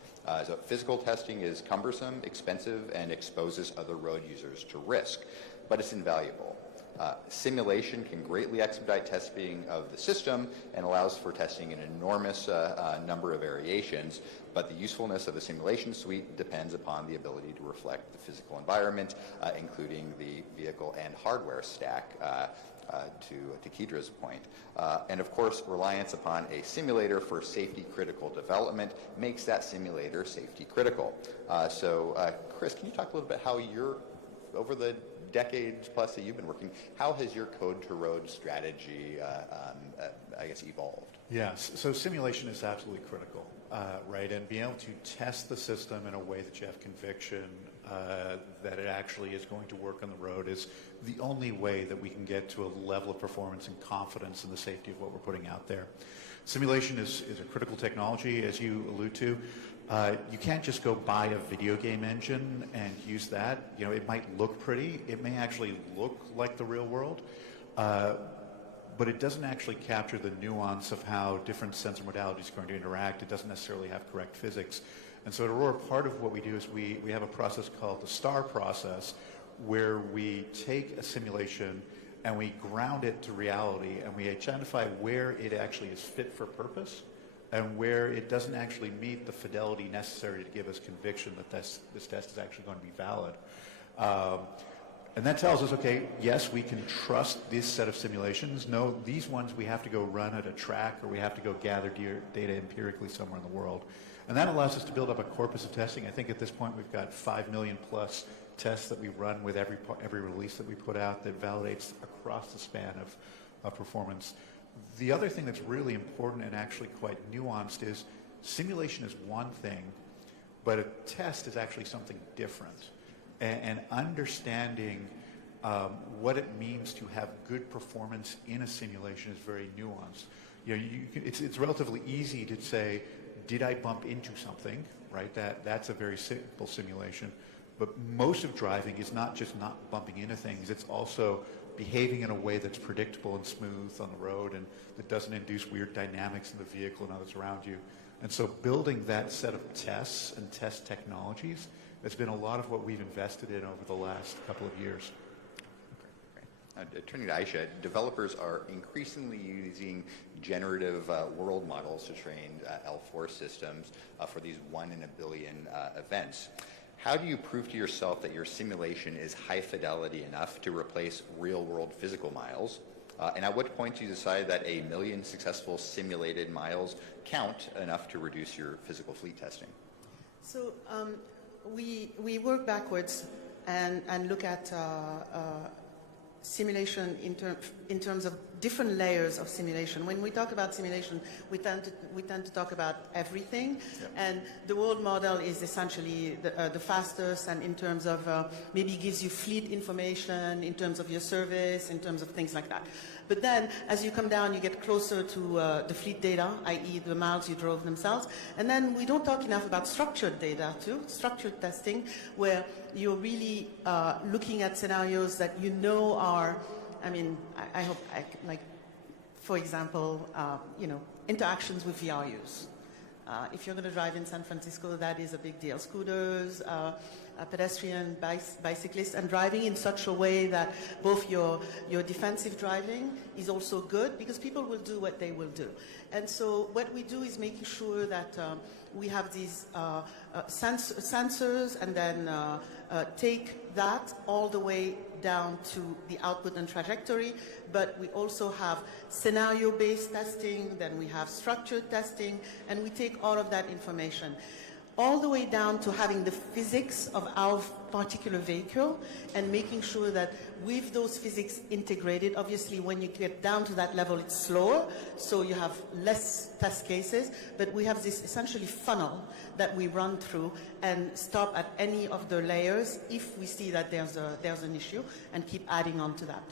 So physical testing is cumbersome, expensive, and exposes other road users to risk, but it's invaluable. Simulation can greatly expedite testing of the system and allows for testing an enormous number of variations, but the usefulness of the simulation suite depends upon the ability to reflect the physical environment, including the vehicle and hardware stack, to Kedra's point. And of course, reliance upon a simulator for safety-critical development makes that simulator safety-critical. So Chris, can you talk a little bit how over the decades plus that you've been working, how has your code to road strategy, evolved? Yes, so simulation is absolutely critical, right? And being able to test the system in a way that you have conviction that it actually is going to work on the road is the only way that we can get to a level of performance and confidence in the safety of what we're putting out there. Simulation is a critical technology, as you allude to. You can't just go buy a video game engine and use that. It might look pretty. It may actually look like the real world, but it doesn't actually capture the nuance of how different sensor modalities are going to interact. It doesn't necessarily have correct physics. And so at Aurora, part of what we do is we have a process called the STAR process, where we take a simulation and we ground it to reality, and we identify where it actually is fit for purpose and where it doesn't actually meet the fidelity necessary to give us conviction that this test is actually going to be valid. And that tells us, okay, yes, we can trust this set of simulations. No, these ones we have to go run at a track or we have to go gather data empirically somewhere in the world. And that allows us to build up a corpus of testing. I think at this point we've got 5 million plus tests that we run with every release that we put out that validates across the span of performance. The other thing that's really important and actually quite nuanced is simulation is one thing, but a test is actually something different. And understanding what it means to have good performance in a simulation is very nuanced. It's relatively easy to say, did I bump into something, right? That's a very simple simulation. But most of driving is not just not bumping into things, it's also behaving in a way that's predictable and smooth on the road and that doesn't induce weird dynamics in the vehicle and others around you. And so building that set of tests and test technologies has been a lot of what we've invested in over the last couple of years. Turning to Aisha, developers are increasingly using generative world models to train L4 systems for these 1 in a billion events. How do you prove to yourself that your simulation is high fidelity enough to replace real-world physical miles? And at what point do you decide that 1 million successful simulated miles count enough to reduce your physical fleet testing? So we work backwards and look at simulation in terms of different layers of simulation. When we talk about simulation, we tend to talk about everything, and the world model is essentially the fastest, and in terms of maybe gives you fleet information, in terms of your service, in terms of things like that. But then, as you come down, you get closer to the fleet data, i.e. the miles you drove themselves. And then we don't talk enough about structured data too, structured testing, where you're really looking at scenarios that you know are, I hope, like, for example, interactions with VRUs. If you're going to drive in San Francisco, that is a big deal. Scooters, pedestrian, bicyclists, and driving in such a way that both your defensive driving is also good, because people will do what they will do. And so what we do is making sure that we have these sensors, and then take that all the way down to the output and trajectory. But we also have scenario-based testing, then we have structured testing, and we take all of that information all the way down to having the physics of our particular vehicle and making sure that with those physics integrated, obviously when you get down to that level it's slower, so you have less test cases, but we have this essentially funnel that we run through and stop at any of the layers if we see that there's an issue, and keep adding on to that.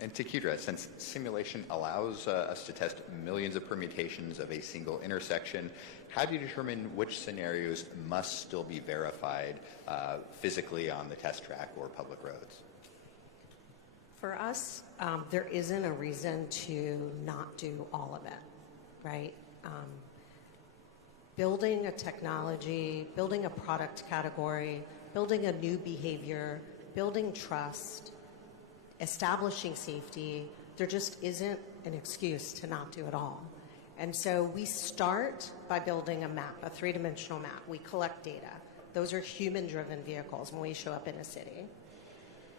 And Takitra, since simulation allows us to test millions of permutations of a single intersection, how do you determine which scenarios must still be verified physically on the test track or public roads? For us, there isn't a reason to not do all of it, right? Building a technology, building a product category, building a new behavior, building trust, establishing safety, there just isn't an excuse to not do it all. And so we start by building a map, a three-dimensional map. We collect data. Those are human-driven vehicles when we show up in a city.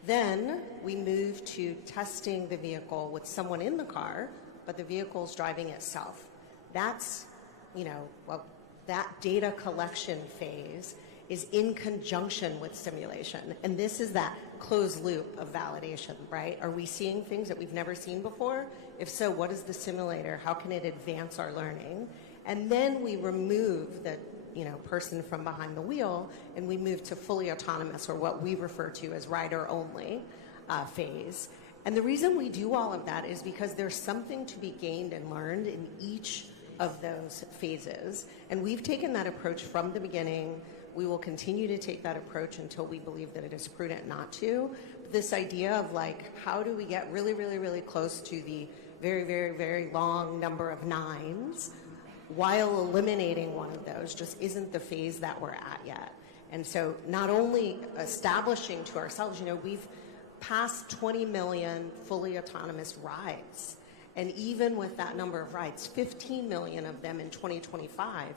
Then we move to testing the vehicle with someone in the car, but the vehicle's driving itself. That's, that data collection phase is in conjunction with simulation. And this is that closed loop of validation, right? Are we seeing things that we've never seen before? If so, what is the simulator? How can it advance our learning? And then we remove the person from behind the wheel, and we move to fully autonomous, or what we refer to as rider-only phase. And the reason we do all of that is because there's something to be gained and learned in each of those phases. And we've taken that approach from the beginning. We will continue to take that approach until we believe that it is prudent not to. This idea of how do we get really, really, really close to the very, very, very long number of nines while eliminating one of those just isn't the phase that we're at yet. And so not only establishing to ourselves, we've passed 20 million fully autonomous rides. And even with that number of rides, 15 million of them in 2025,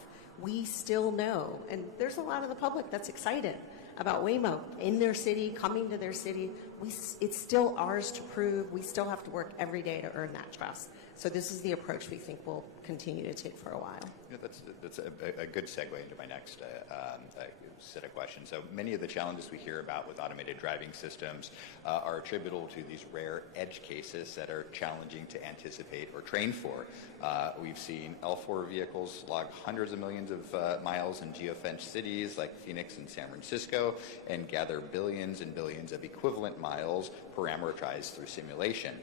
we still know, and there's a lot of the public that's excited about Waymo in their city, coming to their city. It's still ours to prove. We still have to work every day to earn that trust. So this is the approach we think we'll continue to take for a while. That's a good segue into my next set of questions. So many of the challenges we hear about with automated driving systems are attributable to these rare edge cases that are challenging to anticipate or train for. We've seen L4 vehicles log hundreds of millions of miles in geofenced cities like Phoenix and San Francisco and gather billions and billions of equivalent miles parameterized through simulation.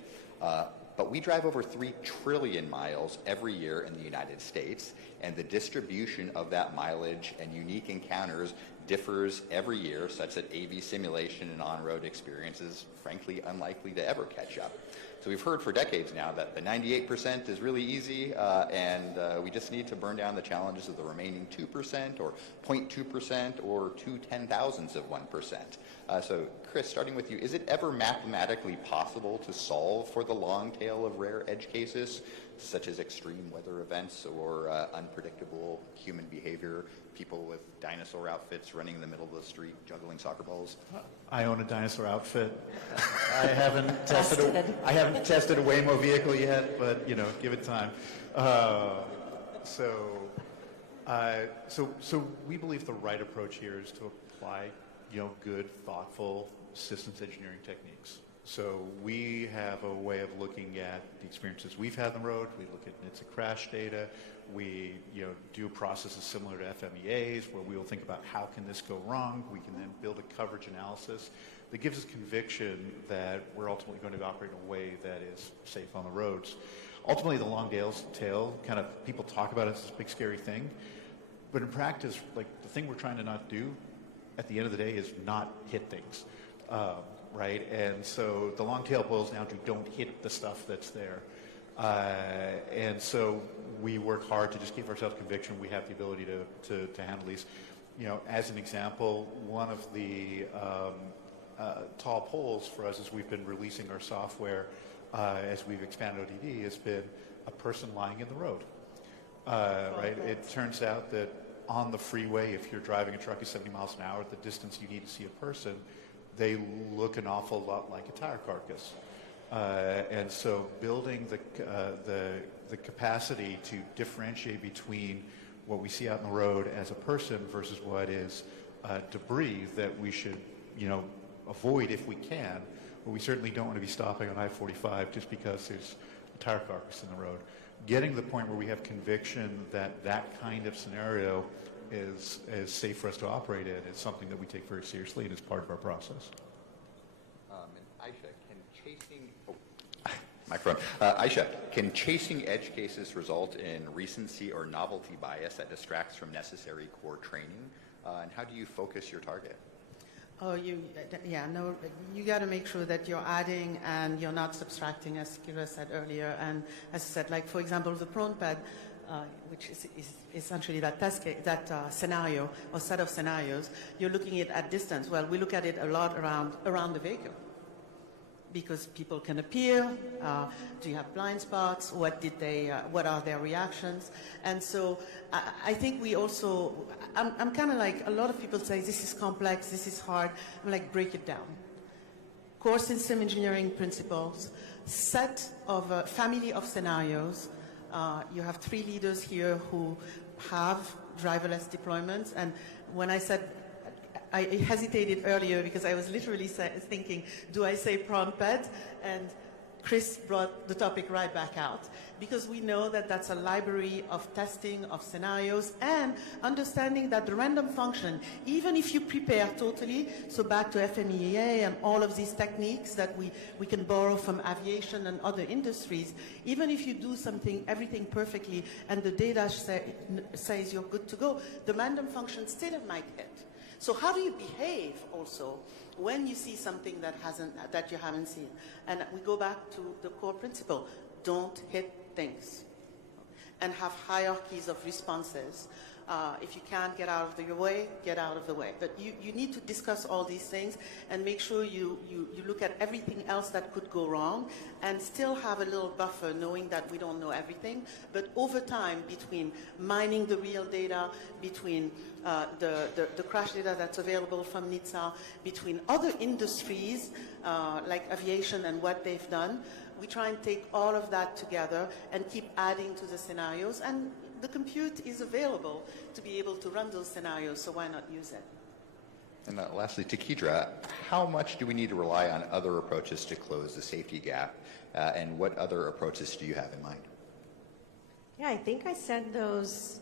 But we drive over 3 trillion miles every year in the United States, and the distribution of that mileage and unique encounters differs every year, such that AV simulation and on-road experience is frankly unlikely to ever catch up. So we've heard for decades now that the 98% is really easy, and we just need to burn down the challenges of the remaining 2% or 0.2% or 0.2 of 1%. So Chris, starting with you, is it ever mathematically possible to solve for the long tail of rare edge cases, such as extreme weather events or unpredictable human behavior, people with dinosaur outfits running in the middle of the street juggling soccer balls? I own a dinosaur outfit. I haven't tested a Waymo vehicle yet, but give it time. So we believe the right approach here is to apply, good, thoughtful systems engineering techniques. So we have a way of looking at the experiences we've had on the road. We look at NHTSA crash data. We do processes similar to FMEAs where we will think about how can this go wrong. We can then build a coverage analysis that gives us conviction that we're ultimately going to operate in a way that is safe on the roads. Ultimately, the long tail, kind of people talk about it as this big scary thing, but in practice, like the thing we're trying to not do at the end of the day is not hit things. Right? And so the long tail boils down to don't hit the stuff that's there. And so we work hard to just give ourselves conviction we have the ability to handle these. As an example, one of the tall poles for us as we've been releasing our software, as we've expanded ODD, has been a person lying in the road. Right? It turns out that on the freeway, if you're driving a truck at 70 miles an hour, at the distance you need to see a person, they look an awful lot like a tire carcass. And so building the capacity to differentiate between what we see out on the road as a person versus what is debris that we should, avoid if we can, but we certainly don't want to be stopping on I-45 just because there's a tire carcass in the road. Getting to the point where we have conviction that that kind of scenario is safe for us to operate in is something that we take very seriously and is part of our process. And Aisha, can chasing edge cases result in recency or novelty bias that distracts from necessary core training? And how do you focus your target? You got to make sure that you're adding and you're not subtracting, as Kira said earlier. And as I said, like for example, the prone pad, which is essentially that scenario or set of scenarios, you're looking at distance. Well, we look at it a lot around the vehicle because people can appear. Do you have blind spots? What are their reactions? And so I think we also, I'm kind of like, a lot of people say this is complex, this is hard. I'm like, break it down. Core system engineering principles, set of a family of scenarios. You have 3 leaders here who have driverless deployments. And when I said, I hesitated earlier because I was literally thinking, do I say prompt pad? And Chris brought the topic right back out because we know that that's a library of testing of scenarios and understanding that the random function, even if you prepare totally, so back to FMEA and all of these techniques that we can borrow from aviation and other industries, even if you do everything perfectly and the data says you're good to go, the random function still might hit. So how do you behave also when you see something that you haven't seen? And we go back to the core principle: don't hit things, and have hierarchies of responses. If you can't get out of the way, get out of the way. But you need to discuss all these things and make sure you look at everything else that could go wrong and still have a little buffer knowing that we don't know everything. But over time, between mining the real data, between the crash data that's available from NHTSA, between other industries like aviation and what they've done, we try and take all of that together and keep adding to the scenarios. And the compute is available to be able to run those scenarios, so why not use it? And lastly, to Kedra, how much do we need to rely on other approaches to close the safety gap, and what other approaches do you have in mind? Yeah, I think I said those,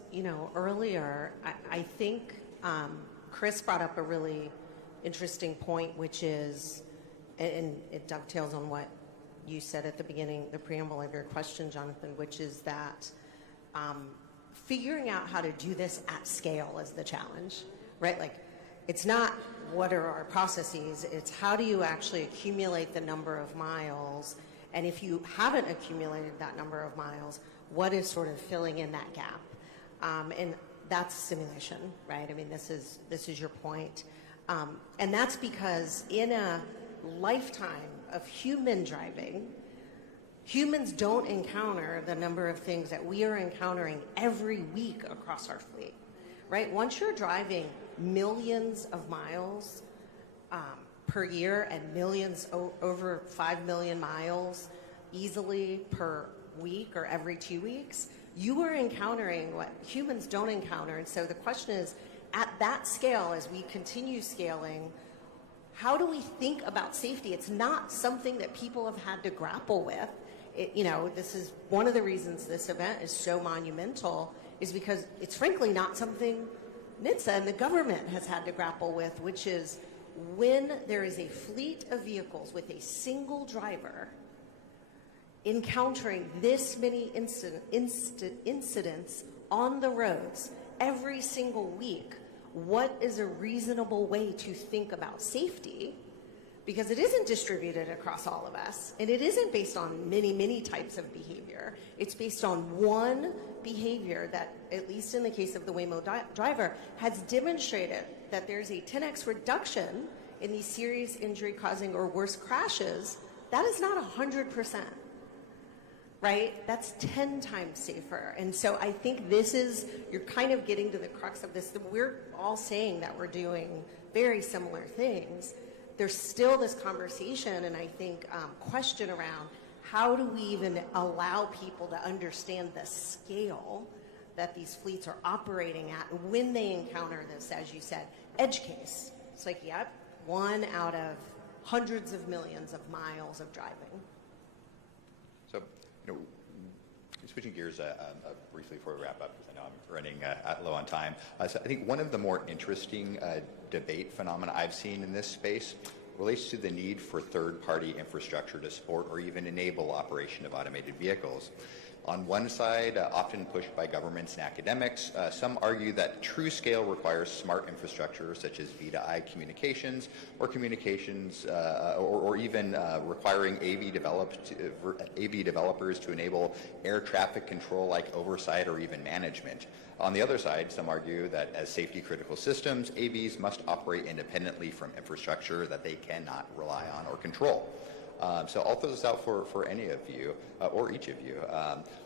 earlier. I think Chris brought up a really interesting point, which is, and it dovetails on what you said at the beginning, the preamble of your question, Jonathan, which is that figuring out how to do this at scale is the challenge, right? Like, it's not what are our processes, it's how do you actually accumulate the number of miles, and if you haven't accumulated that number of miles, what is sort of filling in that gap? And that's simulation, right? I mean, this is your point. And that's because in a lifetime of human driving, humans don't encounter the number of things that we are encountering every week across our fleet, right? Once you're driving millions of miles per year and millions, over 5 million miles easily per week or every 2 weeks, you are encountering what humans don't encounter. And so the question is, at that scale, as we continue scaling, how do we think about safety? It's not something that people have had to grapple with. This is one of the reasons this event is so monumental, is because it's frankly not something NHTSA and the government has had to grapple with, which is when there is a fleet of vehicles with a single driver encountering this many incidents on the roads every single week, what is a reasonable way to think about safety? Because it isn't distributed across all of us, and it isn't based on many, many types of behavior. It's based on one behavior that, at least in the case of the Waymo driver, has demonstrated that there's a 10x reduction in these serious injury-causing or worse crashes. That is not 100%, right? That's 10 times safer. And so I think you're kind of getting to the crux of this. We're all saying that we're doing very similar things. There's still this conversation and I think question around how do we even allow people to understand the scale that these fleets are operating at when they encounter this, as you said, edge case. It's like, yep, 1 out of hundreds of millions of miles of driving. So, switching gears briefly before we wrap up, because I know I'm running low on time. So I think one of the more interesting debate phenomena I've seen in this space relates to the need for third-party infrastructure to support or even enable operation of automated vehicles. On one side, often pushed by governments and academics, some argue that true scale requires smart infrastructure such as V2I communications or communications or even requiring AV developers to enable air traffic control like oversight or even management. On the other side, some argue that as safety critical systems, AVs must operate independently from infrastructure that they cannot rely on or control. So I'll throw this out for any of you, or each of you.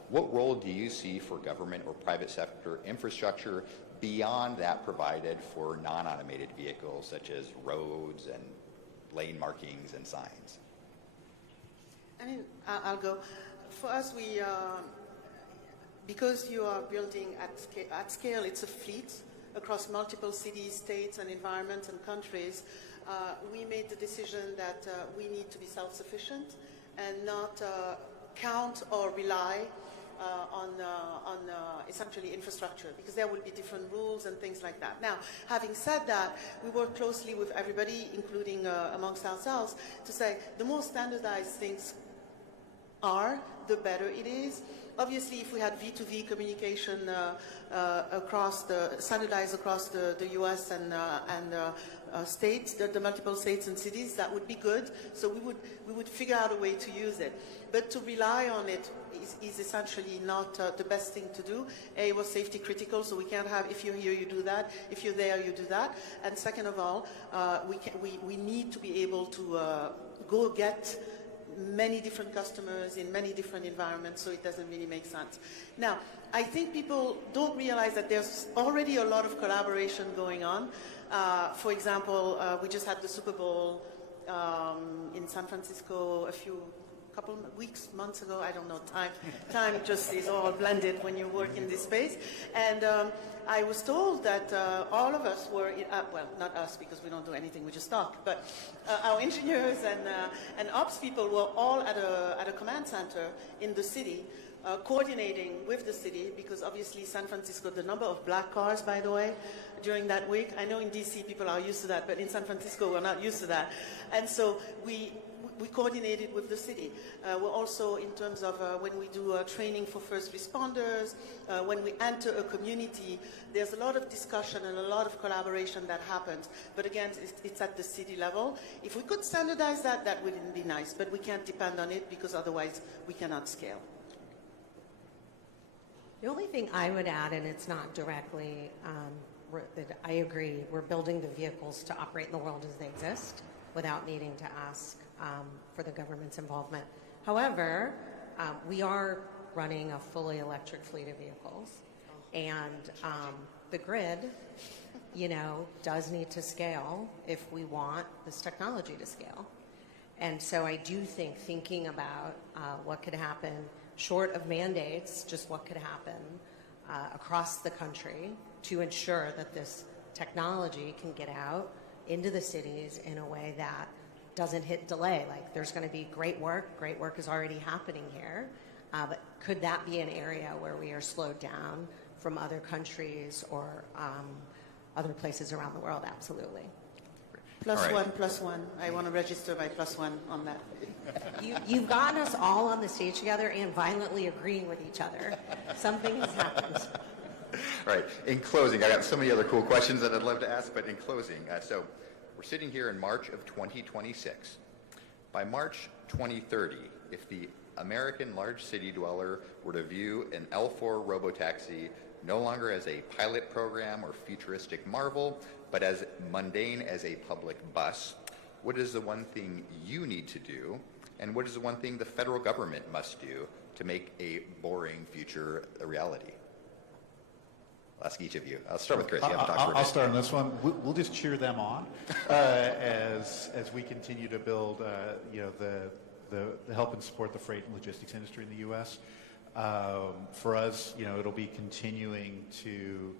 What role do you see for government or private sector infrastructure beyond that provided for non-automated vehicles, such as roads and lane markings and signs? I mean, I'll go. For us, because you are building at scale, it's a fleet across multiple cities, states, and environments and countries. We made the decision that we need to be self-sufficient and not count or rely on essentially infrastructure, because there will be different rules and things like that. Now, having said that, we work closely with everybody, including amongst ourselves, to say the more standardized things are, the better it is. Obviously, if we had V2V communication standardized across the U.S. and states, the multiple states and cities, that would be good. So we would figure out a way to use it. But to rely on it is essentially not the best thing to do. It was safety critical, so we can't have, if you're here, you do that. If you're there, you do that. And second of all, we need to be able to go get many different customers in many different environments, so it doesn't really make sense. Now, I think people don't realize that there's already a lot of collaboration going on. For example, we just had the Super Bowl in San Francisco couple months ago. I don't know, time just is all blended when you work in this space. And I was told that all of us were, well, not us because we don't do anything, we just talk, but our engineers and ops people were all at a command center in the city, coordinating with the city, because obviously San Francisco, the number of black cars, by the way, during that week, I know in DC people are used to that, but in San Francisco we're not used to that. And so we coordinate it with the city. We're also, in terms of when we do training for first responders, when we enter a community, there's a lot of discussion and a lot of collaboration that happens. But again, it's at the city level. If we could standardize that, that would be nice. But we can't depend on it because otherwise we cannot scale. The only thing I would add, and it's not directly, that I agree, we're building the vehicles to operate in the world as they exist without needing to ask for the government's involvement. However, we are running a fully electric fleet of vehicles, and the grid, does need to scale if we want this technology to scale. And so I do think thinking about what could happen short of mandates, just what could happen across the country to ensure that this technology can get out into the cities in a way that doesn't hit delay. Like, there's going to be great work is already happening here, but could that be an area where we are slowed down from other countries or other places around the world? Absolutely. Plus one. I want to register my +1 on that. You've gotten us all on the stage together and violently agreeing with each other. Something has happened. All right. In closing, I got so many other cool questions that I'd love to ask, but in closing, so we're sitting here in March of 2026. By March 2030, if the American large city dweller were to view an L4 robotaxi no longer as a pilot program or futuristic marvel, but as mundane as a public bus, what is the one thing you need to do, and what is the one thing the federal government must do to make a boring future a reality? I'll ask each of you. I'll start with Chris. I'll start on this one. We'll just cheer them on as we continue to build, the help and support the freight and logistics industry in the U.S. For us, it'll be continuing to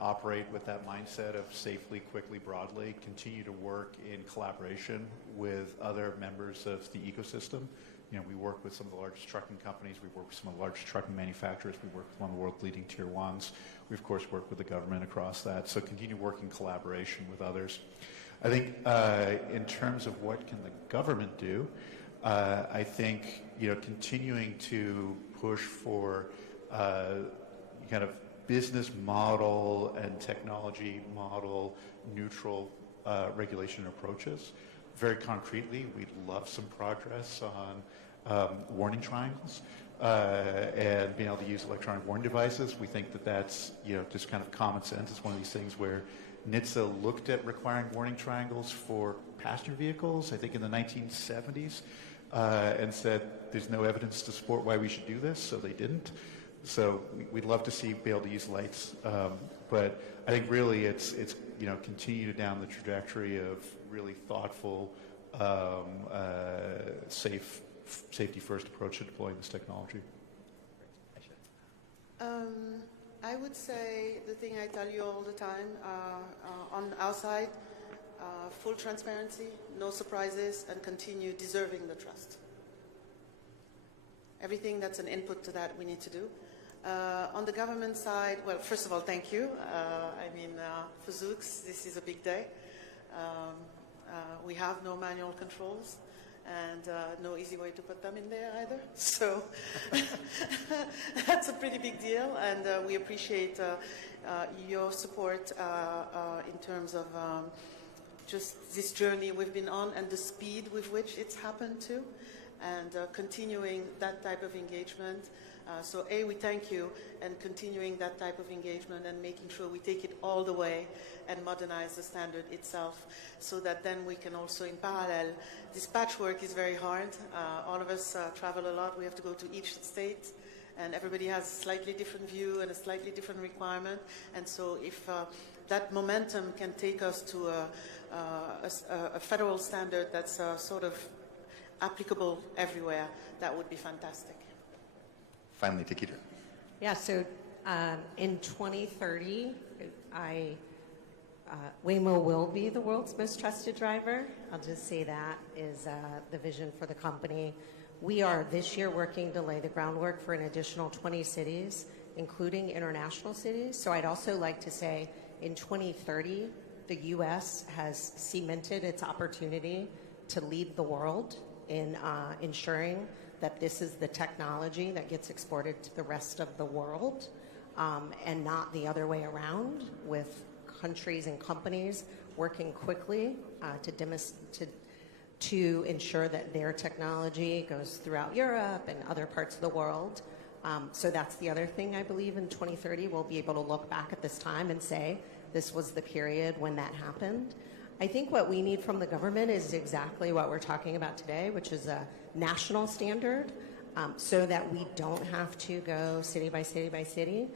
operate with that mindset of safely, quickly, broadly, continue to work in collaboration with other members of the ecosystem. We work with some of the largest trucking companies. We work with some of the largest trucking manufacturers. We work with one of the world's leading tier ones. We, of course, work with the government across that. So continue working collaboration with others. I think in terms of what can the government do, I think, continuing to push for kind of business model and technology model neutral regulation approaches. Very concretely, we'd love some progress on warning triangles and being able to use electronic warning devices. We think that that's just kind of common sense. It's one of these things where NHTSA looked at requiring warning triangles for passenger vehicles, I think in the 1970s, and said there's no evidence to support why we should do this, so they didn't. So we'd love to be able to use lights, but I think really it's continue down the trajectory of really thoughtful, safety first approach to deploying this technology. I would say the thing I tell you all the time on our side, full transparency, no surprises, and continue deserving the trust. Everything that's an input to that we need to do. On the government side, well, first of all, thank you. For Zooks, this is a big day. We have no manual controls and no easy way to put them in there either. So that's a pretty big deal, and we appreciate your support in terms of just this journey we've been on and the speed with which it's happened too, and continuing that type of engagement. So we thank you, and continuing that type of engagement and making sure we take it all the way and modernize the standard itself so that then we can also in parallel, this patchwork is very hard. All of us travel a lot. We have to go to each state, and everybody has a slightly different view and a slightly different requirement. And so if that momentum can take us to a federal standard that's sort of applicable everywhere, that would be fantastic. Finally, Takitra. Yeah, so in 2030, Waymo will be the world's most trusted driver. I'll just say that is the vision for the company. We are this year working to lay the groundwork for an additional 20 cities, including international cities. So I'd also like to say in 2030, the U.S. has cemented its opportunity to lead the world in ensuring that this is the technology that gets exported to the rest of the world, and not the other way around, with countries and companies working quickly to ensure that their technology goes throughout Europe and other parts of the world. So that's the other thing I believe in 2030 we'll be able to look back at this time and say, this was the period when that happened. I think what we need from the government is exactly what we're talking about today, which is a national standard, so that we don't have to go city by city by city.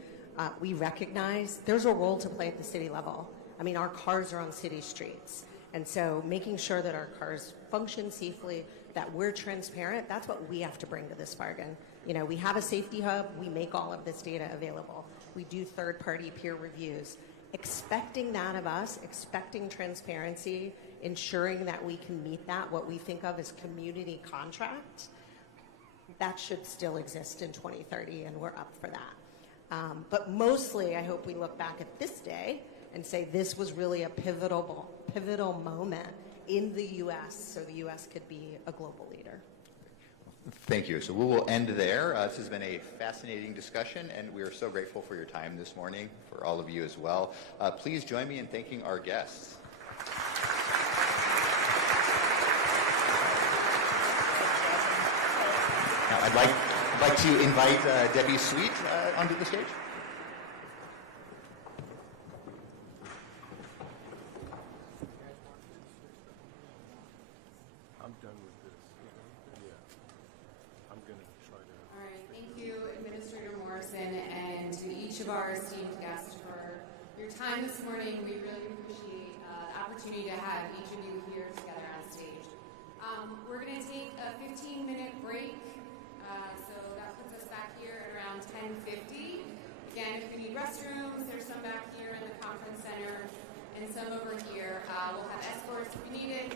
We recognize there's a role to play at the city level. I mean, our cars are on city streets. And so making sure that our cars function safely, that we're transparent, that's what we have to bring to this bargain. You know, we have a safety hub, we make all of this data available. We do third-party peer reviews. Expecting that of us, expecting transparency, ensuring that we can meet that, what we think of as community contract, that should still exist in 2030, and we're up for that. But mostly, I hope we look back at this day and say this was really a pivotal moment in the U.S. so the U.S. could be a global leader. Thank you. So we will end there. This has been a fascinating discussion, and we are so grateful for your time this morning, for all of you as well. Please join me in thanking our guests. Now, I'd like to invite Debbie Sweet onto the stage. I'm done with this. Yeah. I'm going to try to... All right. Thank you, Administrator Morrison, and to each of our esteemed guests for your time this morning. We really appreciate the opportunity to have each of you here together on stage. We're going to take a 15-minute break, so that puts us back here at around 10:50. Again, if you need restrooms, there's some back here in the conference center and some over here. We'll have escorts if you need it.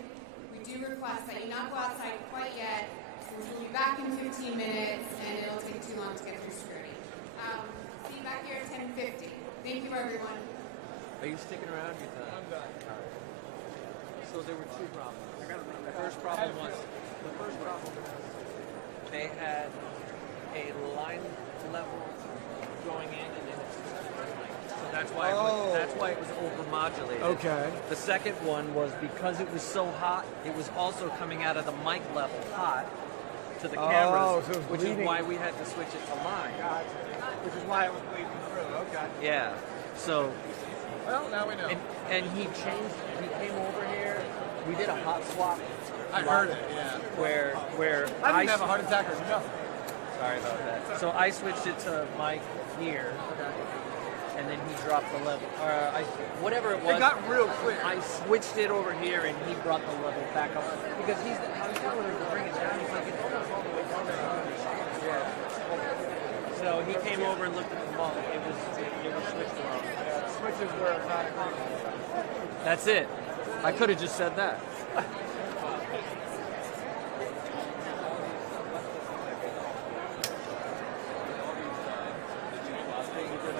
We do request that you not go outside quite yet, since we'll be back in 15 minutes and it'll take too long to get through security. See you back here at 10:50. Thank you, everyone. Are you sticking around? I'm done. All right. So there were two problems. The first problem was they had a line level going in and then it's so that's why it was overmodulated. Okay. The second one was because it was so hot, it was also coming out of the mic level hot to the cameras, so it was which is bleeding. why we had to switch it to line. Gotcha. Which is why it was bleeding through. Okay. Yeah. So Well, now we know. and he came over here. We did a hot swap. I heard it, yeah. Where I didn't have a heart attack or nothing. Sorry about that. So I switched it to Mike here, and then he dropped the level. Whatever it was. It got real clear. I switched it over here, and he brought the level back up because I was telling him to bring it down. He's like, it's almost all the way down there. Yeah. So he came over and looked at the mug. It was switched wrong. Switches were not agreed. That's it. I could have just said that.